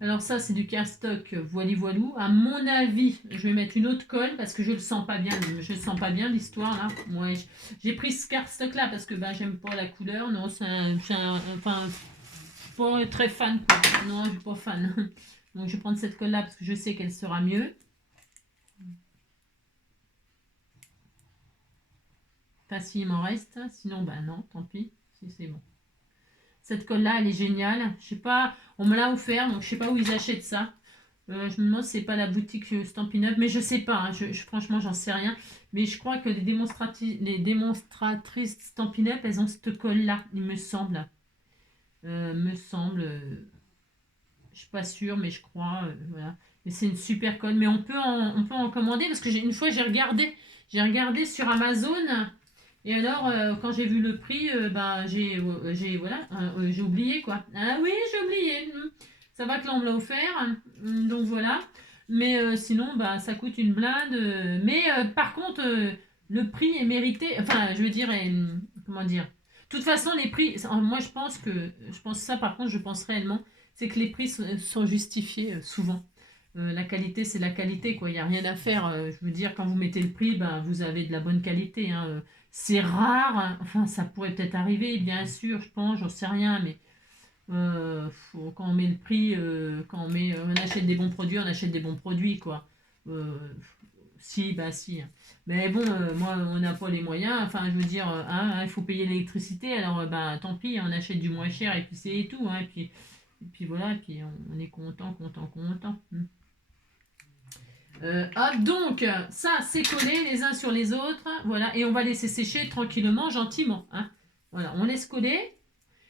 Alors ça, c'est du cardstock voilou. À mon avis, je vais mettre une autre colle parce que je le sens pas bien. Je le sens pas bien l'histoire là. Ouais, j'ai pris ce cardstock là parce que bah, j'aime pas la couleur. Non, enfin, pas très fan. Quoi. Non, je suis pas fan. Donc je vais prendre cette colle là parce que je sais qu'elle sera mieux. Enfin, s'il m'en reste. Sinon, bah non, tant pis. Si c'est bon. Cette colle là, elle est géniale. Je sais pas, on me l'a offert, donc je sais pas où ils achètent ça. Je me demande si c'est pas la boutique Stampin' Up, mais je sais pas, hein, franchement j'en sais rien. Mais je crois que les démonstratrices Stampin' Up, elles ont cette colle-là, il me semble. Je suis pas sûre, mais je crois, voilà. Mais c'est une super colle, mais on peut en commander parce que une fois j'ai regardé sur Amazon. Et alors, quand j'ai vu le prix, bah, voilà, j'ai oublié quoi. Ah oui, j'ai oublié. Ça va que là on me l'a offert, donc voilà. Mais sinon, bah, ça coûte une blinde. Mais par contre, le prix est mérité. Enfin, je veux dire, comment dire. De toute façon, les prix. Moi, je pense ça. Par contre, je pense réellement, c'est que les prix sont justifiés souvent. La qualité, c'est la qualité, quoi. Il n'y a rien à faire. Je veux dire, quand vous mettez le prix, ben, vous avez de la bonne qualité. Hein. C'est rare. Hein. Enfin, ça pourrait peut-être arriver, bien sûr, je pense, j'en sais rien, mais quand on met le prix, on achète des bons produits, on achète des bons produits, quoi. Euh, si, bah si. Hein. Mais bon, moi, on n'a pas les moyens. Enfin, je veux dire, il faut payer l'électricité, alors bah tant pis, on achète du moins cher et puis c'est tout. Hein. Et puis voilà, et puis on est content. Hop, donc, ça, c'est collé les uns sur les autres. Voilà, et on va laisser sécher tranquillement, gentiment. Hein. Voilà, on laisse coller.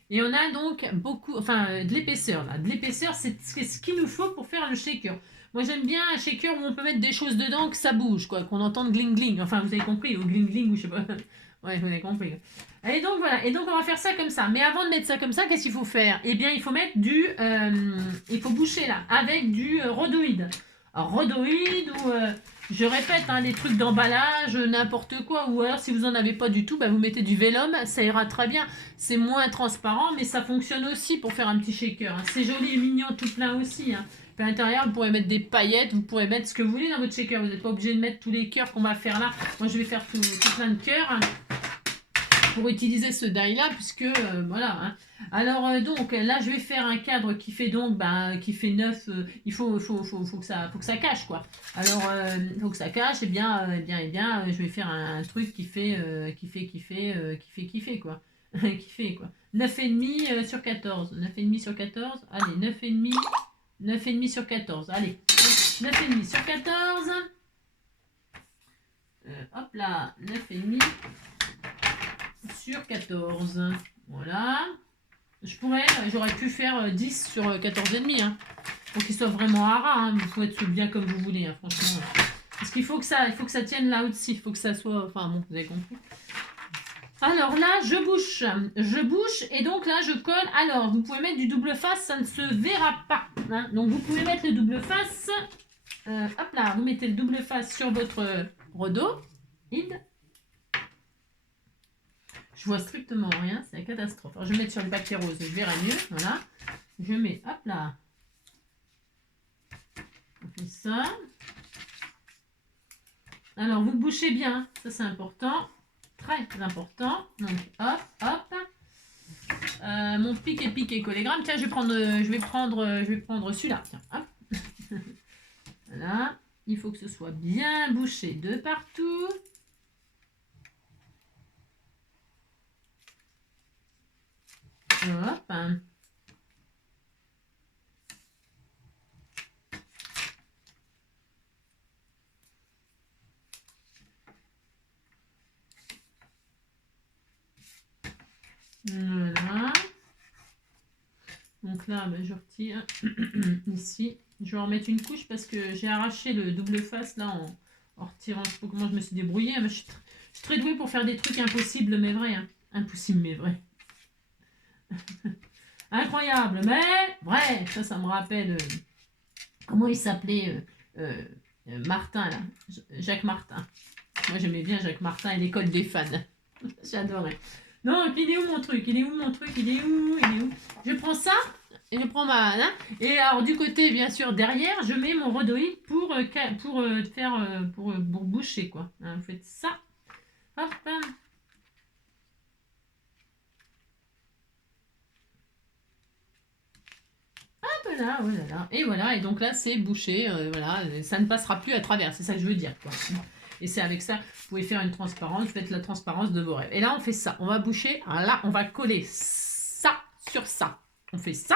Et on a donc de l'épaisseur. Là. De l'épaisseur, c'est ce qu'il nous faut pour faire le shaker. Moi, j'aime bien un shaker où on peut mettre des choses dedans, que ça bouge, quoi, qu'on entende gling gling. Enfin, vous avez compris, ou gling gling, ou je sais pas. Ouais, vous avez compris. Et donc, voilà. Et donc, on va faire ça comme ça. Mais avant de mettre ça comme ça, qu'est-ce qu'il faut faire? Eh bien, il faut mettre il faut boucher là, avec du rhodoïde. Alors, rhodoïde ou... je répète, hein, les trucs d'emballage, n'importe quoi. Ou alors, si vous n'en avez pas du tout, bah, vous mettez du vélum, ça ira très bien. C'est moins transparent, mais ça fonctionne aussi pour faire un petit shaker. Hein. C'est joli et mignon tout plein aussi. Hein. À l'intérieur, vous pourrez mettre des paillettes, vous pourrez mettre ce que vous voulez dans votre shaker. Vous n'êtes pas obligé de mettre tous les cœurs qu'on va faire là. Moi, je vais faire tout plein de cœurs. Hein, pour utiliser ce die là puisque voilà hein. Alors donc là je vais faire un cadre qui fait donc qui fait 9 il faut que ça cache quoi. Alors il faut que ça cache et bien je vais faire un truc qui fait quoi. Qui fait quoi. 9,5 sur 14. 9,5 sur 14. Allez, 9,5 sur 14. Allez. 9,5 sur 14. Hop là, 9,5 sur 14. Voilà. J'aurais pu faire 10 sur 14,5. Hein, pour qu'il soit vraiment à ras. Hein. Il faut être bien comme vous voulez, hein, franchement. Parce qu'il faut que ça tienne là aussi. Il faut que ça soit. Enfin bon, vous avez compris. Alors là, je bouche et donc là, je colle. Alors, vous pouvez mettre du double face, ça ne se verra pas. Hein. Donc, vous pouvez mettre le double face. Hop là, vous mettez le double face sur votre rhodoïde. Je vois strictement rien, c'est la catastrophe. Alors, je vais mettre sur le papier rose, je verrai mieux. Voilà. Je mets, hop là. On fait ça. Alors, vous bouchez bien, ça c'est important. très important. Donc, hop, hop. Mon pic et collégramme. Tiens, je vais prendre celui-là. Tiens, hop. Voilà. Il faut que ce soit bien bouché de partout. Hop. Voilà. Donc là, ben, je retire ici. Je vais en remettre une couche parce que j'ai arraché le double face là en retirant. Je sais pas comment je me suis débrouillée. Mais je suis très douée pour faire des trucs impossibles mais vrais. Hein. Impossible mais vrai. Incroyable mais vrai. Ça me rappelle... comment il s'appelait Martin là. Jacques Martin. Moi j'aimais bien Jacques Martin et l'école des fans. J'adorais. Donc, il est où mon truc? Il est où mon truc? Il est où? Je prends ça, et je prends ma... Hein, et alors, du côté, bien sûr, derrière, je mets mon rhodoïde pour boucher, quoi. Hein, vous faites ça. Hop. Hop là, voilà, là. Et voilà, et donc là, c'est bouché. Voilà, ça ne passera plus à travers. C'est ça que je veux dire, quoi. Et c'est avec ça, vous pouvez faire une transparence, vous faites la transparence de vos rêves. Et là, on fait ça. On va boucher. Alors là, on va coller ça sur ça. On fait ça.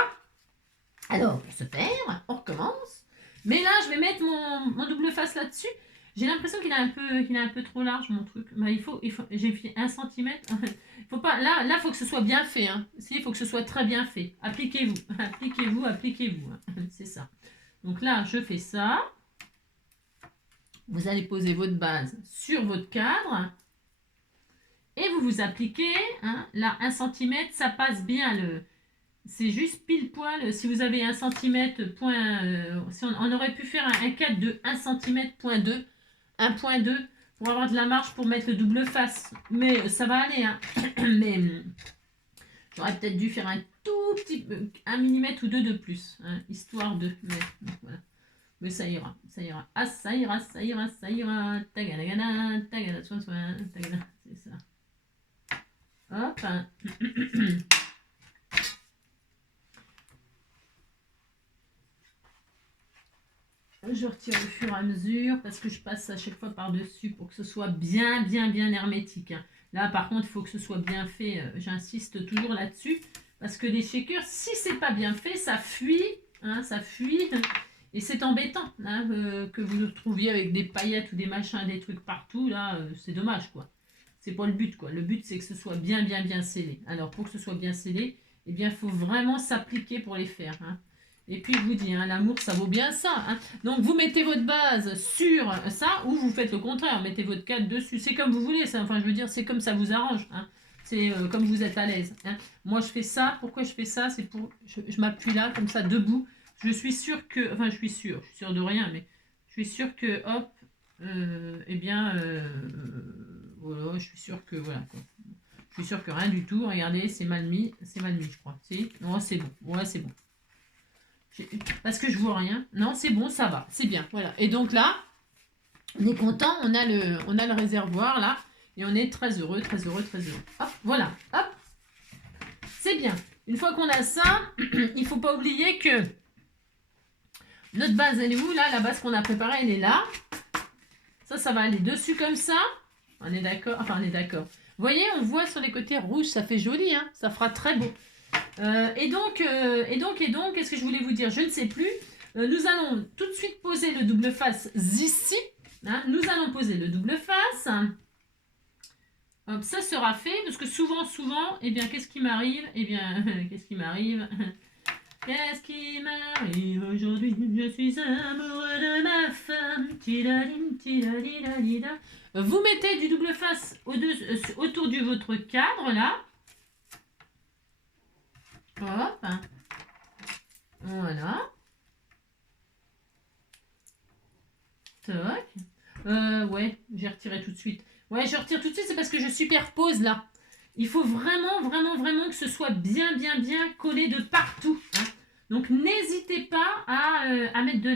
Alors, pour ce faire, on recommence. Mais là, je vais mettre mon double face là-dessus. J'ai l'impression qu'il est un peu trop large, mon truc. Bah, j'ai fait 1 cm. Faut pas, là, faut que ce soit bien fait. Hein. Il faut que ce soit très bien fait. Appliquez-vous. Appliquez-vous, appliquez-vous. Hein. C'est ça. Donc là, je fais ça. Vous allez poser votre base sur votre cadre et vous vous appliquez. Hein, là, 1 cm, ça passe bien. C'est juste pile poil. Si vous avez 1 cm, si on aurait pu faire un cadre de 1 cm, point 2, 1.2 pour avoir de la marge pour mettre le double face. Mais ça va aller. Hein. Mais j'aurais peut-être dû faire un tout petit 1 mm ou 2 de plus, hein, histoire de. Mais voilà. Mais ça ira, ça ira. Ah, ça ira, ça ira, ça ira. Tagadagada, tagada, soin, tagada. C'est ça. Hop. Je retire au fur et à mesure parce que je passe à chaque fois par-dessus pour que ce soit bien hermétique. Là, par contre, il faut que ce soit bien fait. J'insiste toujours là-dessus parce que les shakers, si c'est pas bien fait, ça fuit. Hein, ça fuit. Et c'est embêtant hein, que vous vous trouviez avec des paillettes ou des machins, des trucs partout. Là, c'est dommage, quoi. C'est pas le but, quoi. Le but, c'est que ce soit bien scellé. Alors, pour que ce soit bien scellé, eh bien, il faut vraiment s'appliquer pour les faire. Hein. Et puis, je vous dis, hein, l'amour, ça vaut bien ça. Hein. Donc, vous mettez votre base sur ça ou vous faites le contraire. Mettez votre cadre dessus. C'est comme vous voulez. Ça. Enfin, je veux dire, c'est comme ça vous arrange. Hein. C'est comme vous êtes à l'aise. Hein. Moi, je fais ça. Pourquoi je fais ça? C'est pour... Je m'appuie là, comme ça, debout. Je suis sûre que... Enfin, je suis sûre de rien, mais je suis sûre que, hop, eh bien, voilà, je suis sûre que, voilà, quoi. Je suis sûre que rien du tout. Regardez, c'est mal mis, je crois. Si? Non, c'est bon. Ouais, c'est bon. Parce que je vois rien. Non, c'est bon, ça va. C'est bien, voilà. Et donc là, on est content. On a le réservoir, là. Et on est très heureux. Hop, voilà. Hop. C'est bien. Une fois qu'on a ça, il ne faut pas oublier que notre base, elle est où? Là, la base qu'on a préparée, elle est là. Ça va aller dessus comme ça. On est d'accord? Enfin, on est d'accord. Vous voyez, on voit sur les côtés rouges, ça fait joli, hein. Ça fera très beau. Et donc, qu'est-ce que je voulais vous dire? Je ne sais plus. Nous allons tout de suite poser le double face ici. Hein. Nous allons poser le double face. Hop, ça sera fait, parce que souvent, eh bien, qu'est-ce qui m'arrive? Eh bien, qu'est-ce qui m'arrive? Qu'est-ce qui m'arrive aujourd'hui? Je suis amoureux de ma femme. Vous mettez du double face autour de votre cadre, là. Hop. Voilà. Toc. Ouais, j'ai retiré tout de suite. Ouais, je retire tout de suite, c'est parce que je superpose, là. Il faut vraiment que ce soit bien collé de partout. Hein. Donc, n'hésitez pas à mettre de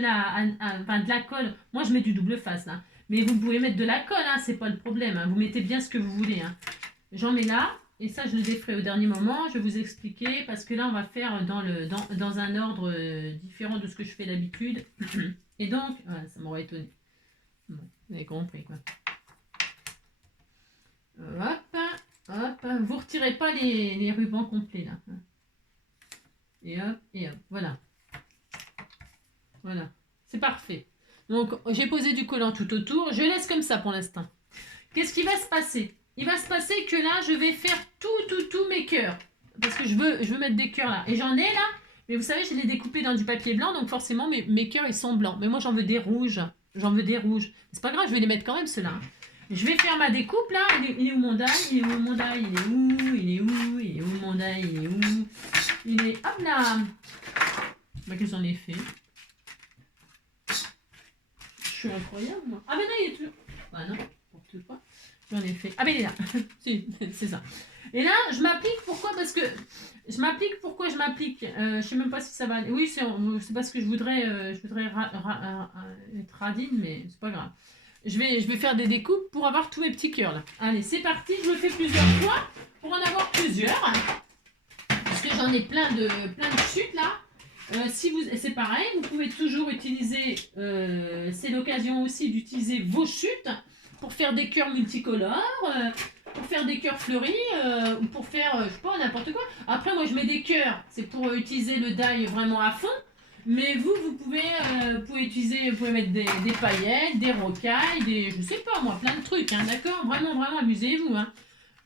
la colle. Moi, je mets du double face, là. Mais vous pouvez mettre de la colle, hein, c'est pas le problème. Hein. Vous mettez bien ce que vous voulez. Hein. J'en mets là. Et ça, je le déferai au dernier moment. Je vais vous expliquer. Parce que là, on va faire dans un ordre différent de ce que je fais d'habitude. Et donc, voilà, ça m'aurait étonné. Bon, vous avez compris, quoi. Hop, hop. Vous retirez pas les rubans complets, là. Et hop, voilà. Voilà, c'est parfait. Donc, j'ai posé du collant tout autour. Je laisse comme ça pour l'instant. Qu'est-ce qui va se passer? Il va se passer que là, je vais faire tous mes cœurs. Parce que je veux mettre des cœurs là. Et j'en ai là. Mais vous savez, je les ai découpés dans du papier blanc. Donc forcément, mes cœurs, ils sont blancs. Mais moi, j'en veux des rouges. J'en veux des rouges. C'est pas grave, je vais les mettre quand même, ceux-là. Je vais faire ma découpe là. Il est où mon die? Il est où mon die? Il est où? Il est où? Il est où mon die? Il est où? Il est... Hop là! Bah, que j'en ai fait. Je suis incroyable, moi. Ah, mais non, il est toujours... Ah non, n'importe quoi. J'en ai fait... Ah, mais il est là. Si, c'est ça. Et là, je m'applique. Pourquoi? Parce que... Je m'applique. Pourquoi je m'applique? Je sais même pas si ça va... Oui, c'est parce que je voudrais être radine, mais c'est pas grave. Je vais faire des découpes pour avoir tous mes petits cœurs, là. Allez, c'est parti. Je le fais plusieurs fois pour en avoir plusieurs. Parce que j'en ai plein de chutes, là. Si c'est pareil, vous pouvez toujours utiliser, c'est l'occasion aussi d'utiliser vos chutes pour faire des cœurs multicolores, pour faire des cœurs fleuris, ou pour faire, je sais pas, n'importe quoi. Après, moi, je mets des cœurs, c'est pour utiliser le die vraiment à fond. Mais vous pouvez utiliser, vous pouvez mettre des paillettes, des rocailles, je sais pas moi, plein de trucs, hein, d'accord? Vraiment, amusez-vous. Hein.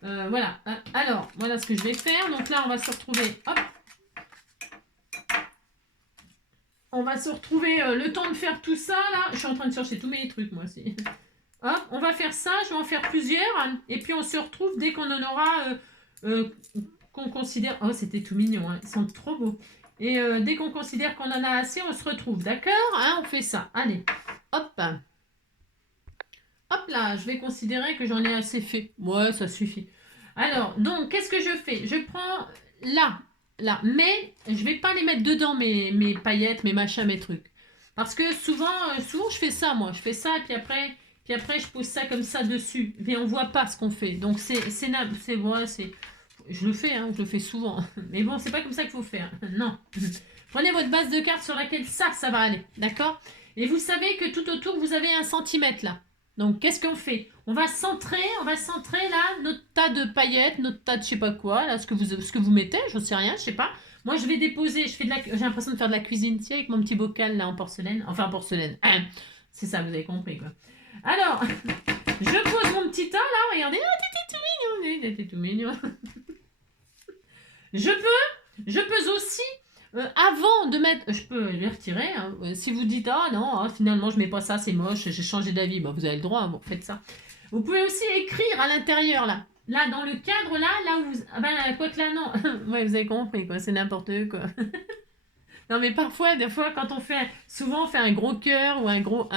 Voilà. Alors, voilà ce que je vais faire. Donc là, on va se retrouver, hop. On va se retrouver le temps de faire tout ça, là. Je suis en train de chercher tous mes trucs, moi aussi. Hop, on va faire ça, je vais en faire plusieurs. Et puis, on se retrouve dès qu'on en aura, qu'on considère... Oh, c'était tout mignon, hein. Ils sont trop beaux. Et dès qu'on considère qu'on en a assez, on se retrouve, d'accord? Hein, on fait ça. Allez, hop. Hop là, je vais considérer que j'en ai assez fait. Ouais, ça suffit. Alors, donc, qu'est-ce que je fais? Je prends là. Mais je vais pas les mettre dedans, mes paillettes, mes machins, mes trucs. Parce que souvent, je fais ça, moi. Je fais ça, et puis après, je pose ça comme ça dessus. Mais on voit pas ce qu'on fait. Donc, je le fais, hein, je le fais souvent. Mais bon, c'est pas comme ça qu'il faut faire. Non. Prenez votre base de cartes sur laquelle ça va aller. D'accord? Et vous savez que tout autour, vous avez 1 centimètre là. Donc, qu'est-ce qu'on fait? On va centrer là notre tas de paillettes, notre tas de je sais pas quoi, là, ce que vous mettez, je sais rien, je sais pas. Moi, je vais déposer, j'ai l'impression de faire de la cuisine, tu sais, avec mon petit bocal là en porcelaine. Enfin, en porcelaine. C'est ça, vous avez compris, quoi. Alors, je pose mon petit tas là, regardez. Ah, t'étais tout mignon. Je peux aussi... avant de mettre, je peux les retirer. Hein. Si vous dites ah non, finalement je mets pas ça, c'est moche, j'ai changé d'avis, bah, vous avez le droit, hein, bon, faites ça. Vous pouvez aussi écrire à l'intérieur là, dans le cadre là où vous, ah ben quoi que là non, ouais vous avez compris quoi, c'est n'importe quoi. Non mais parfois, des fois quand souvent on fait un gros cœur ou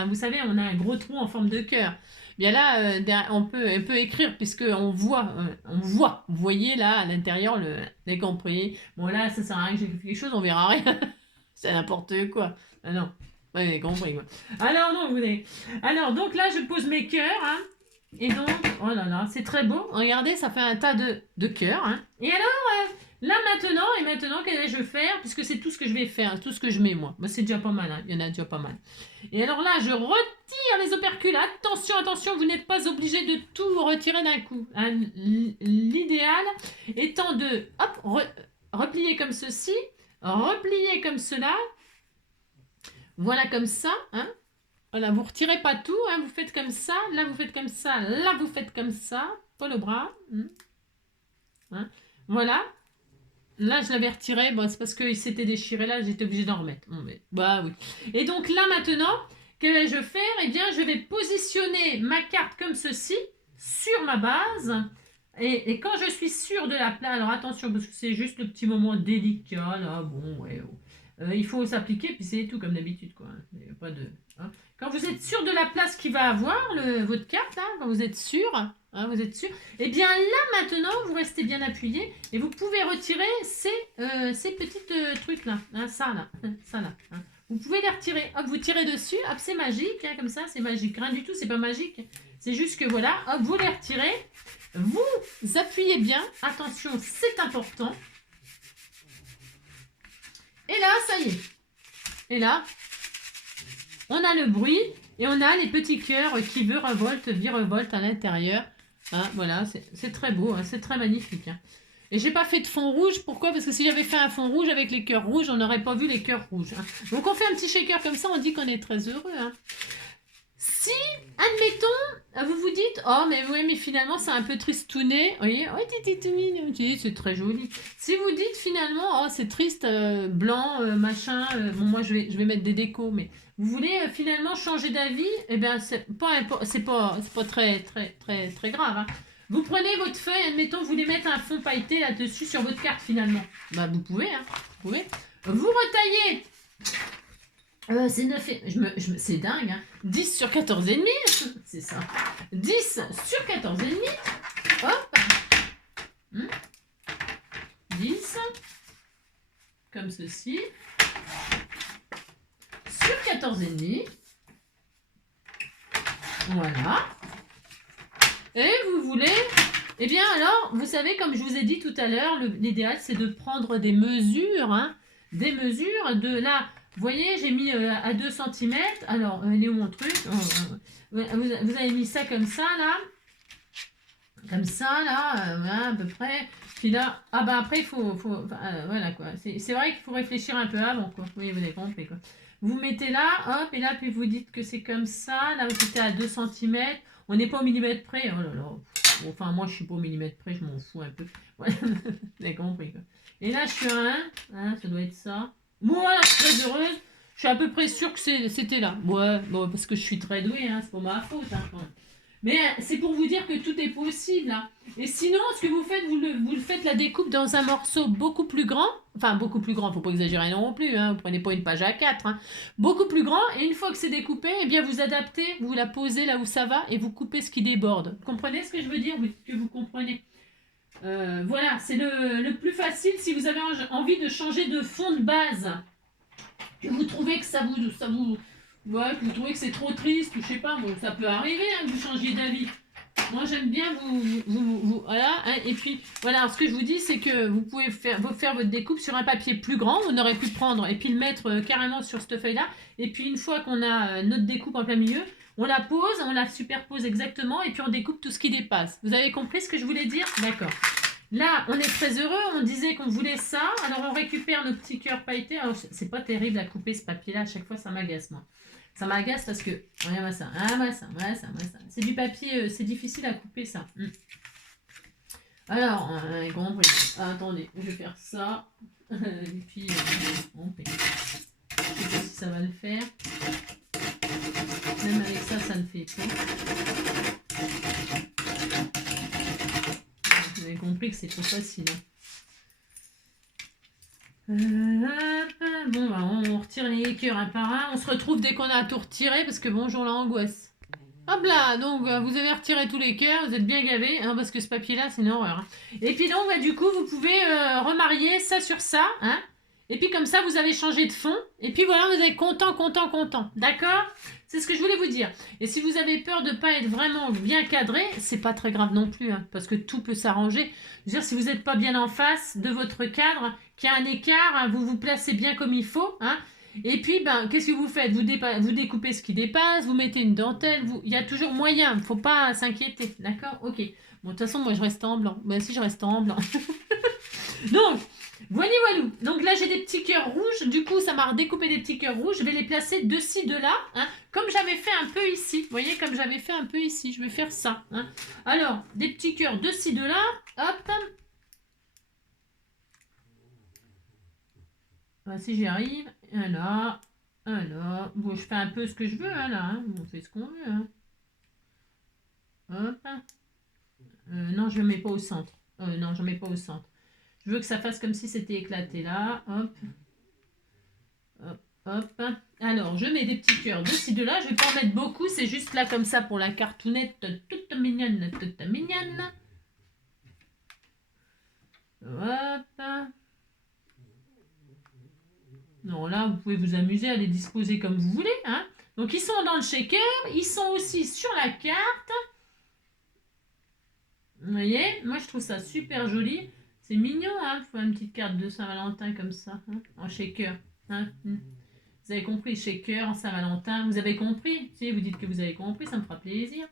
vous savez on a un gros trou en forme de cœur. Bien là, on peut écrire puisque on voit, vous voyez là à l'intérieur vous avez compris. Bon là, ça sert à rien que j'ai fait quelque chose, on verra rien. C'est n'importe quoi. Ah non, vous avez compris quoi. Alors non, donc là, je pose mes cœurs, hein. Et donc, oh là là, c'est très beau. Regardez, ça fait un tas de cœurs, hein. Et alors, là maintenant, qu'est-ce que je vais faire? Puisque c'est tout ce que je vais faire, tout ce que je mets moi. Bah, c'est déjà pas mal, hein. Il y en a déjà pas mal. Et alors là, je retire les opercules. Attention, vous n'êtes pas obligé de tout retirer d'un coup. Hein. L'idéal étant de replier comme ceci, replier comme cela. Voilà comme ça. Hein. Voilà, vous retirez pas tout. Hein. Vous faites comme ça. Là, vous faites comme ça. Là, vous faites comme ça. Pas le bras. Hein. Voilà. Là, je l'avais retiré. Bon, c'est parce qu'il s'était déchiré là, j'étais obligée d'en remettre. Bah oui. Et donc là, maintenant, que vais-je faire? Eh bien, je vais positionner ma carte comme ceci sur ma base. Et quand je suis sûre de la place, alors attention, parce que c'est juste le petit moment délicat, là, bon, ouais. Il faut s'appliquer, puis c'est tout comme d'habitude, quoi. Il n'y a pas de... Hein. Quand vous êtes sûr de la place qu'il va avoir, votre carte, là, quand vous êtes sûr, hein, et bien là, maintenant, vous restez bien appuyé, et vous pouvez retirer ces petits trucs-là, hein, ça, là, hein. Vous pouvez les retirer. Hop, vous tirez dessus. Hop, c'est magique. Hein, comme ça, c'est magique. Rien du tout, c'est pas magique. C'est juste que voilà, hop, vous les retirez. Vous appuyez bien. Attention, c'est important. Et là, ça y est. Et là, on a le bruit et on a les petits cœurs qui virevoltent à l'intérieur. Hein, voilà, c'est très beau, hein, c'est très magnifique. Hein. Et j'ai pas fait de fond rouge, pourquoi? Parce que si j'avais fait un fond rouge avec les cœurs rouges, on n'aurait pas vu les cœurs rouges. Hein. Donc on fait un petit shaker comme ça, on dit qu'on est très heureux. Hein. Si, admettons, vous vous dites, oh mais oui, mais finalement c'est un peu tristouné, vous voyez, oh c'est mignon, c'est très joli. Si vous dites finalement, oh c'est triste, blanc, machin, bon moi je vais mettre des décos, mais vous voulez finalement changer d'avis, eh bien c'est pas très grave. Hein. Vous prenez votre feuille, admettons, vous voulez mettre un fond pailleté là-dessus sur votre carte finalement. Bah vous pouvez, hein, vous pouvez. Vous retaillez. C'est 9 et... c'est dingue, hein. 10 sur 14 et demi, c'est ça. 10 sur 14 et demi. Hop. 10. Comme ceci. Sur 14 et demi. Voilà. Et vous voulez... Eh bien alors, vous savez, comme je vous ai dit tout à l'heure, l'idéal c'est de prendre des mesures. Hein, des mesures de là... Vous voyez, j'ai mis à 2 cm. Alors, il est où mon truc? Vous avez mis ça comme ça, là. Comme ça, là, voilà, à peu près. Puis là, ah bah après, il faut voilà, quoi. C'est vrai qu'il faut réfléchir un peu avant, quoi. Oui, vous avez compris, quoi. Vous mettez là, hop, et là, puis vous dites que c'est comme ça. Là, vous étiez à 2 cm. On n'est pas au millimètre près. Oh là là. Bon, enfin, moi, je suis pas au millimètre près, je m'en fous un peu. Voilà. Vous avez compris, quoi. Et là, je suis à 1. Hein, ça doit être ça. Moi, je suis très heureuse. Je suis à peu près sûre que c'était là. Ouais, bon, parce que je suis très douée, hein, c'est pas ma faute. Hein, quand même. Mais c'est pour vous dire que tout est possible. Hein. Et sinon, ce que vous faites, vous le faites la découpe dans un morceau beaucoup plus grand. Enfin, beaucoup plus grand, faut pas exagérer non plus. Hein, vous prenez pas une page A4. Hein. Beaucoup plus grand. Et une fois que c'est découpé, eh bien, vous adaptez, vous la posez là où ça va et vous coupez ce qui déborde. Vous comprenez ce que je veux dire? Que vous comprenez? Voilà, c'est le plus facile si vous avez envie de changer de fond de base. Que vous trouvez que ouais, que vous trouvez que c'est trop triste, ou je sais pas, bon, ça peut arriver hein, que vous changiez d'avis. Moi j'aime bien voilà, hein, et puis voilà, alors, ce que je vous dis c'est que vous pouvez faire votre découpe sur un papier plus grand, on aurait pu prendre et puis le mettre carrément sur cette feuille là, et puis une fois qu'on a notre découpe en plein milieu, on la pose, on la superpose exactement, et puis on découpe tout ce qui dépasse. Vous avez compris ce que je voulais dire? D'accord. Là, on est très heureux, on disait qu'on voulait ça, alors on récupère nos petits cœurs pailletés. Alors, c'est pas terrible à couper ce papier-là, à chaque fois ça m'agace, moi. Ça m'agace parce que, regarde ça, ça. C'est du papier, c'est difficile à couper ça. Alors, compris. Ah, attendez, je vais faire ça. Et puis, je sais pas si ça va le faire. Même avec ça, ça ne fait pas. Vous avez compris que c'est trop facile. Bon, bah, on retire les cœurs un par un. On se retrouve dès qu'on a tout retiré parce que bonjour l'angoisse. Hop là, donc vous avez retiré tous les cœurs, vous êtes bien gavés, hein, parce que ce papier-là, c'est une horreur. Hein. Et puis donc, bah, du coup, vous pouvez remarier ça sur ça. Hein. Et puis comme ça, vous avez changé de fond. Et puis voilà, vous êtes content. D'accord? C'est ce que je voulais vous dire. Et si vous avez peur de ne pas être vraiment bien cadré, c'est pas très grave non plus, hein, parce que tout peut s'arranger. Je veux dire, si vous n'êtes pas bien en face de votre cadre, qu'il y a un écart, hein, vous vous placez bien comme il faut. Hein, et puis, ben, qu'est-ce que vous faites? Vous découpez ce qui dépasse, vous mettez une dentelle, il y a toujours moyen, il ne faut pas s'inquiéter. D'accord? Ok. Bon, de toute façon, moi, je reste en blanc. Ben si, je reste en blanc. Donc, voilà. Donc là, j'ai des petits cœurs rouges. Du coup, ça m'a redécoupé des petits cœurs rouges. Je vais les placer de ci, de là. Hein, comme j'avais fait un peu ici. Vous voyez, comme j'avais fait un peu ici. Je vais faire ça. Hein. Alors, des petits cœurs de ci, de là. Hop. Voilà, si j'y arrive. Là. Bon, je fais un peu ce que je veux. Hein, là. Hein. On fait ce qu'on veut. Hein. Hop. Non, je ne le mets pas au centre. Non, je ne mets pas au centre. Je veux que ça fasse comme si c'était éclaté là. Hop. Hop. Alors, je mets des petits cœurs de ci, de là. Je ne vais pas en mettre beaucoup. C'est juste là comme ça pour la cartounette toute mignonne. Hop. Non, là, vous pouvez vous amuser à les disposer comme vous voulez. Hein. Donc, ils sont dans le shaker. Ils sont aussi sur la carte. Vous voyez, moi, je trouve ça super joli. C'est mignon, hein. Faut une petite carte de Saint-Valentin comme ça, hein, en shaker. Hein. Vous avez compris, shaker, Saint-Valentin. Vous avez compris? Si vous dites que vous avez compris, ça me fera plaisir.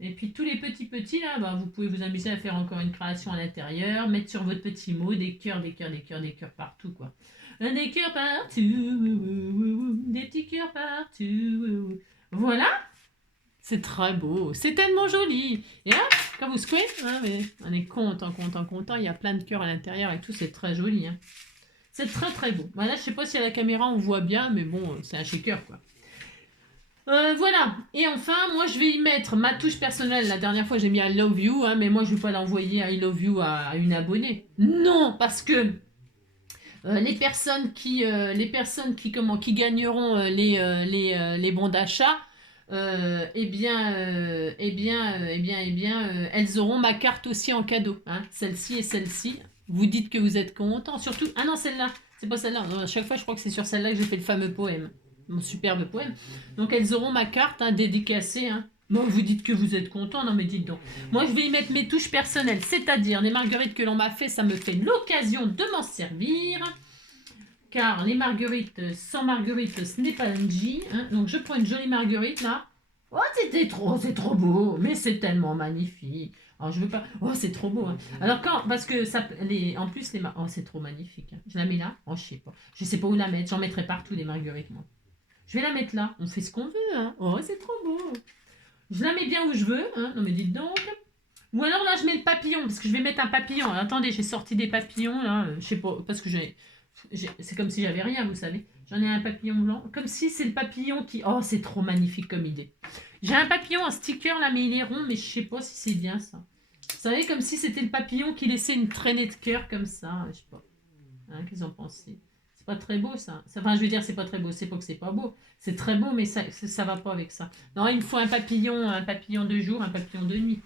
Et puis tous les petits là, bah, vous pouvez vous amuser à faire encore une création à l'intérieur, mettre sur votre petit mot des cœurs, des cœurs, des cœurs, des cœurs partout quoi. Des cœurs partout, des petits cœurs partout. Voilà, c'est très beau, c'est tellement joli. Et hop, quand vous secouez, hein, on est content, il y a plein de cœurs à l'intérieur et tout, c'est très joli. Hein. C'est très très beau. Voilà, je sais pas si à la caméra on voit bien, mais bon, c'est un shaker quoi. Voilà, et enfin, moi je vais y mettre ma touche personnelle. La dernière fois j'ai mis I love you, hein, mais moi je ne vais pas l'envoyer I love you à une abonnée. Non, parce que les personnes qui gagneront les bons d'achat, elles auront ma carte aussi en cadeau. Hein, celle-ci et celle-ci. Vous dites que vous êtes content. Surtout, ah non, celle-là, c'est pas celle-là. À chaque fois, je crois que c'est sur celle-là que j'ai fait le fameux poème. Mon superbe poème. Donc elles auront ma carte dédicacée. Hein. Bon, vous dites que vous êtes content, non mais dites donc. Moi je vais y mettre mes touches personnelles, c'est-à-dire les marguerites que l'on m'a fait, ça me fait l'occasion de m'en servir. Car les marguerites, sans marguerite, ce n'est pas un G. Hein. Donc je prends une jolie marguerite là. Oh, c'est trop beau, mais c'est tellement magnifique. Alors je veux pas. Oh, c'est trop beau. Hein. Alors parce que ça, en plus oh, c'est trop magnifique. Hein. Je la mets là. Oh, je sais pas où la mettre. J'en mettrai partout des marguerites moi. Je vais la mettre là. On fait ce qu'on veut. Hein. Oh, c'est trop beau. Je la mets bien où je veux. Hein. Non, mais dites donc. Ou alors là, je mets le papillon. Parce que je vais mettre un papillon. Alors, attendez, j'ai sorti des papillons. Là. Je sais pas. Parce que c'est comme si j'avais rien, vous savez. J'en ai un papillon blanc. Comme si c'est le papillon qui... Oh, c'est trop magnifique comme idée. J'ai un papillon, un sticker là, mais il est rond. Mais je sais pas si c'est bien ça. Vous savez, comme si c'était le papillon qui laissait une traînée de cœur comme ça. Je sais pas. Hein, qu'est-ce que vous en pensez? Pas très beau ça. Enfin, je veux dire, c'est pas très beau. C'est pas que c'est pas beau. C'est très beau, mais ça va pas avec ça. Non, il me faut un papillon de jour, un papillon de nuit.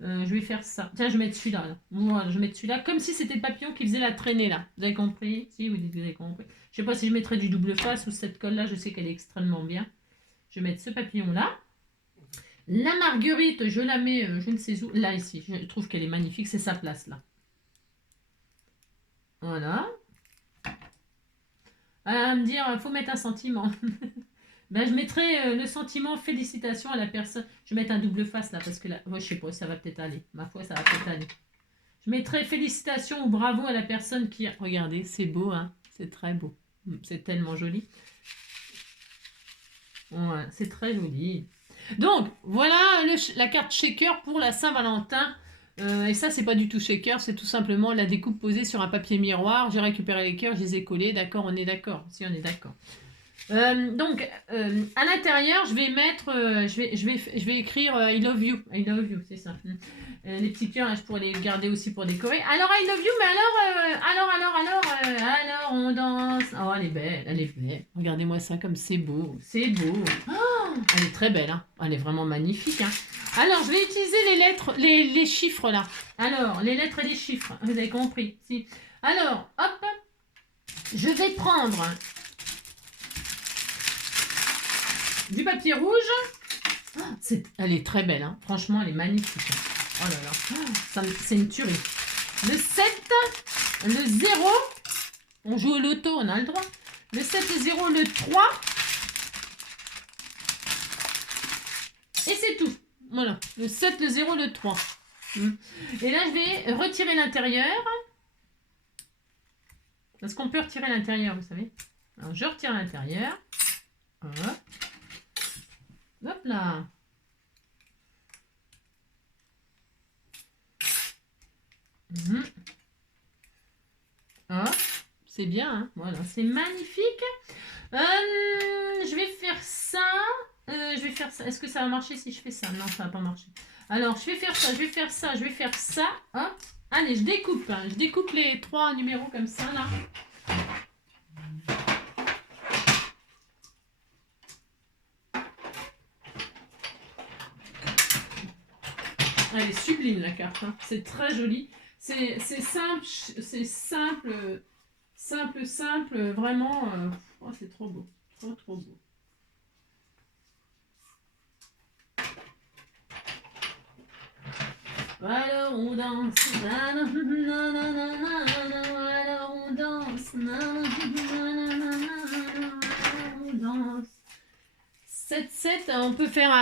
Je vais faire ça. Tiens, je vais mettre celui-là. Là. Voilà, je vais mettre celui-là. Comme si c'était le papillon qui faisait la traînée là. Vous avez compris? Si, vous dites que vous avez compris. Je sais pas si je mettrais du double face ou cette colle-là. Je sais qu'elle est extrêmement bien. Je vais mettre ce papillon-là. La marguerite, je la mets, je ne sais où. Là, ici. Je trouve qu'elle est magnifique. C'est sa place là. Voilà. À me dire, il faut mettre un sentiment. Ben, je mettrai le sentiment félicitations à la personne. Je vais mettre un double face là parce que là, moi, je sais pas, ça va peut-être aller. Ma foi, ça va peut-être aller. Je mettrai félicitations ou bravo à la personne qui... Regardez, c'est beau, hein. C'est très beau. C'est tellement joli. Ouais, c'est très joli. Donc, voilà la carte shaker pour la Saint-Valentin. Et ça, c'est pas du tout shaker, c'est tout simplement la découpe posée sur un papier miroir. J'ai récupéré les cœurs, je les ai collés. D'accord, on est d'accord. Si, on est d'accord. Donc, à l'intérieur, je vais mettre, je vais écrire I love you. I love you, c'est ça. Les petits cœurs, là, je pourrais les garder aussi pour décorer. Alors, I love you, mais alors, on danse. Oh, elle est belle, elle est belle. Regardez-moi ça comme c'est beau, c'est beau. Oh, elle est très belle, hein. Elle est vraiment magnifique, hein. Alors, je vais utiliser les lettres, les chiffres, là. Alors, les lettres et les chiffres, vous avez compris. Si. Alors, hop, je vais prendre du papier rouge. Elle est très belle, hein. Franchement, elle est magnifique. Oh là là, c'est une tuerie. Le 7, le 0, on joue au loto, on a le droit. Le 7, le 0, le 3. Et c'est tout. Voilà, le 7, le 0, le 3. Et là, je vais retirer l'intérieur. Parce qu'on peut retirer l'intérieur, vous savez. Alors, je retire l'intérieur. Hop. Hop là. Hop. C'est bien, hein. Voilà, c'est magnifique. Je vais faire ça. Est-ce que ça va marcher si je fais ça? Non, ça va pas marcher. Alors, je vais faire ça, je vais faire ça, je vais faire ça. Hop. Allez, je découpe. Hein. Je découpe les 3 numéros comme ça, là. Elle est sublime, la carte. Hein. C'est très joli. C'est simple, c'est simple, vraiment. Oh, c'est trop beau. Trop, trop beau. Alors on danse, alors on danse, on danse. 7-7, on peut faire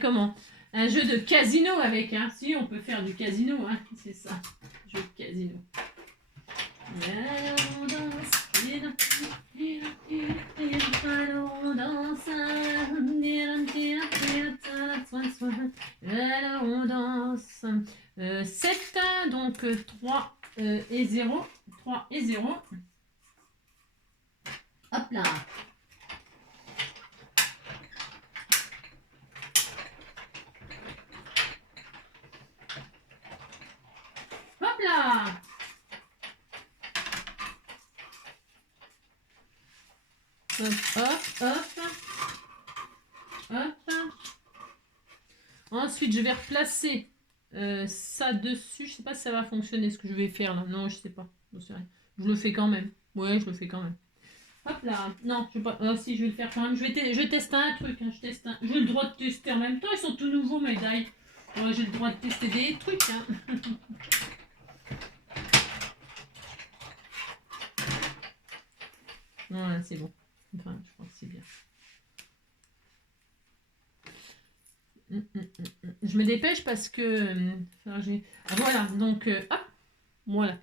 comment, un jeu de casino avec, hein. Si, on peut faire du casino, hein. C'est ça, jeu de casino. Alors on danse, alors on danse, alors on danse. 7, donc 3 et 0. 3 et 0. Hop là. Hop là. Hop, hop, hop. Hop. Ensuite, je vais replacer ça dessus. Je sais pas si ça va fonctionner, ce que je vais faire là. Non, je sais pas. Je le fais quand même. Ouais, je le fais quand même. Hop là. Non, je vais pas. Oh, si, je vais le faire quand même. Je teste un truc. Hein. J'ai le droit de tester en même temps. Ils sont tout nouveaux, mes dailles. Ouais, j'ai le droit de tester des trucs. Hein. Ouais, c'est bon. Enfin, je pense que c'est bien. Je me dépêche parce que... voilà, donc... hop, voilà.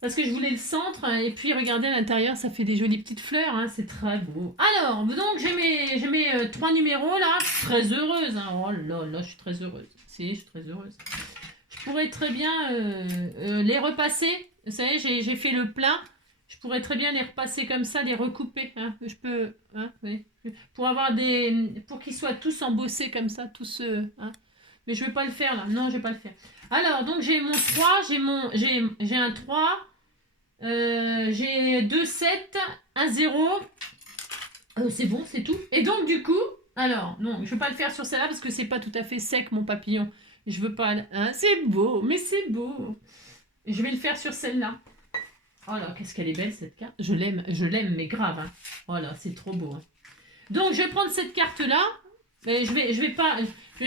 Parce que je voulais le centre, et puis regardez à l'intérieur, ça fait des jolies petites fleurs, hein, c'est très beau. Alors, donc j'ai mes 3 numéros là, très heureuse. Hein. Oh là là, je suis très heureuse. Si, je suis très heureuse. Je pourrais très bien les repasser. Vous savez, j'ai fait le plein. Je pourrais très bien les repasser comme ça, les recouper. Hein. Je peux, hein, oui. Pour avoir pour qu'ils soient tous embossés comme ça, tous. Hein. Mais je vais pas le faire là. Non, je vais pas le faire. Alors, donc j'ai mon 3, j'ai un 3, j'ai 2 7, un 0. C'est bon, c'est tout. Et donc du coup, alors non, je vais pas le faire sur celle-là parce que c'est pas tout à fait sec mon papillon. Je veux pas. Hein, c'est beau, mais c'est beau. Je vais le faire sur celle-là. Oh là, qu'est-ce qu'elle est belle cette carte. Je l'aime, mais grave. Hein. Oh là, c'est trop beau. Hein. Donc je vais prendre cette carte-là. Mais je vais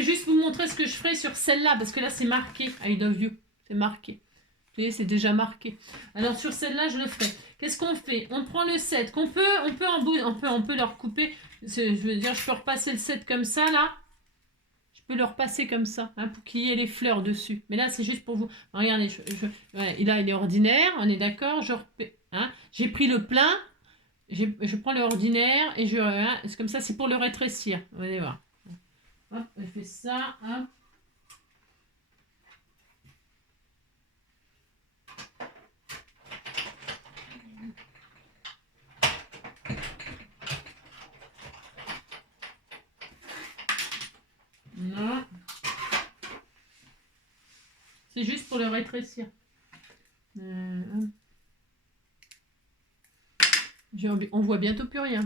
juste vous montrer ce que je ferai sur celle-là parce que là c'est marqué. I love you. C'est marqué. Vous voyez, c'est déjà marqué. Alors sur celle-là, je le ferai. Qu'est-ce qu'on fait? On prend le 7 on peut le recouper. Je veux dire, je peux repasser le 7 comme ça là. Je peux le repasser comme ça, hein, pour qu'il y ait les fleurs dessus. Mais là, c'est juste pour vous. Regardez, ouais, là, il est ordinaire, on est d'accord. Hein, j'ai pris le plein, je prends le ordinaire et hein, c'est comme ça, c'est pour le rétrécir. Vous allez voir. Hop, on fait ça. Hop. Non. C'est juste pour le rétrécir. On voit bientôt plus rien.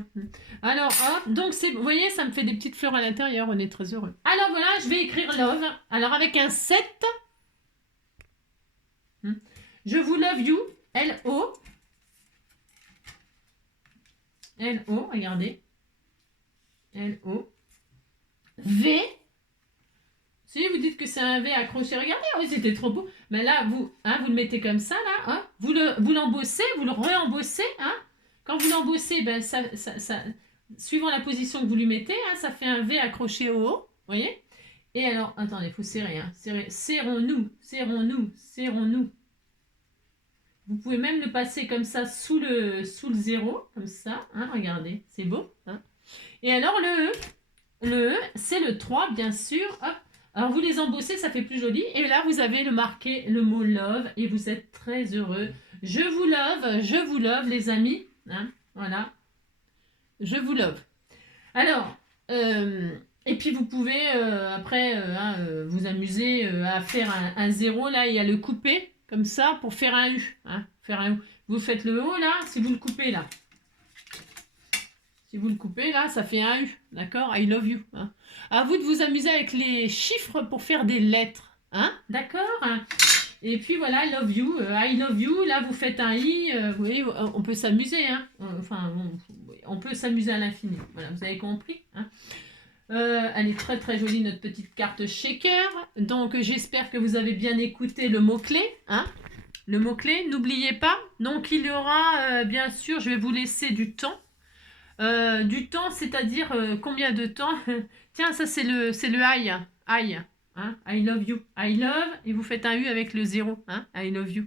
Alors, hop, donc vous voyez, ça me fait des petites fleurs à l'intérieur, on est très heureux. Alors voilà, je vais écrire love. Alors avec un 7, je vous love you, L-O. L-O, regardez. L-O. V. Si vous dites que c'est un V accroché, regardez, oui, c'était trop beau. Mais là, vous le mettez comme ça, là. Hein, vous l'embossez, vous le re-embossez. Hein. Quand vous l'embossez, ben, suivant la position que vous lui mettez, hein, ça fait un V accroché au haut. Vous voyez? Et alors, attendez, il faut serrer. Hein, serrons-nous, serrons-nous, serrons-nous. Vous pouvez même le passer comme ça sous le 0, comme ça. Hein, regardez, c'est beau. Hein. Et alors, le E, c'est le 3, bien sûr. Hop. Alors, vous les embossez, ça fait plus joli. Et là, vous avez marqué le mot love et vous êtes très heureux. Je vous love, les amis. Hein, voilà. Je vous love. Alors, et puis vous pouvez après vous amuser à faire un 0. Là, il y a le coupé, comme ça, pour faire un U. Hein, faire un U. Vous faites le haut, là, si vous le coupez, là. Si vous le coupez, là, ça fait un U. D'accord? I love you. Hein. À vous de vous amuser avec les chiffres pour faire des lettres. Hein? D'accord? Et puis voilà, I love you, là vous faites un i, vous voyez, on peut s'amuser, hein. Enfin, on peut s'amuser à l'infini. Voilà, vous avez compris, hein. Elle est très très jolie, notre petite carte shaker. Donc j'espère que vous avez bien écouté le mot-clé, hein. Le mot-clé, n'oubliez pas. Donc il y aura, bien sûr, je vais vous laisser du temps. Du temps, c'est-à-dire combien de temps? Tiens, ça c'est le I. I. Hein? I love you. I love, et vous faites un U avec le 0. Hein? I love you.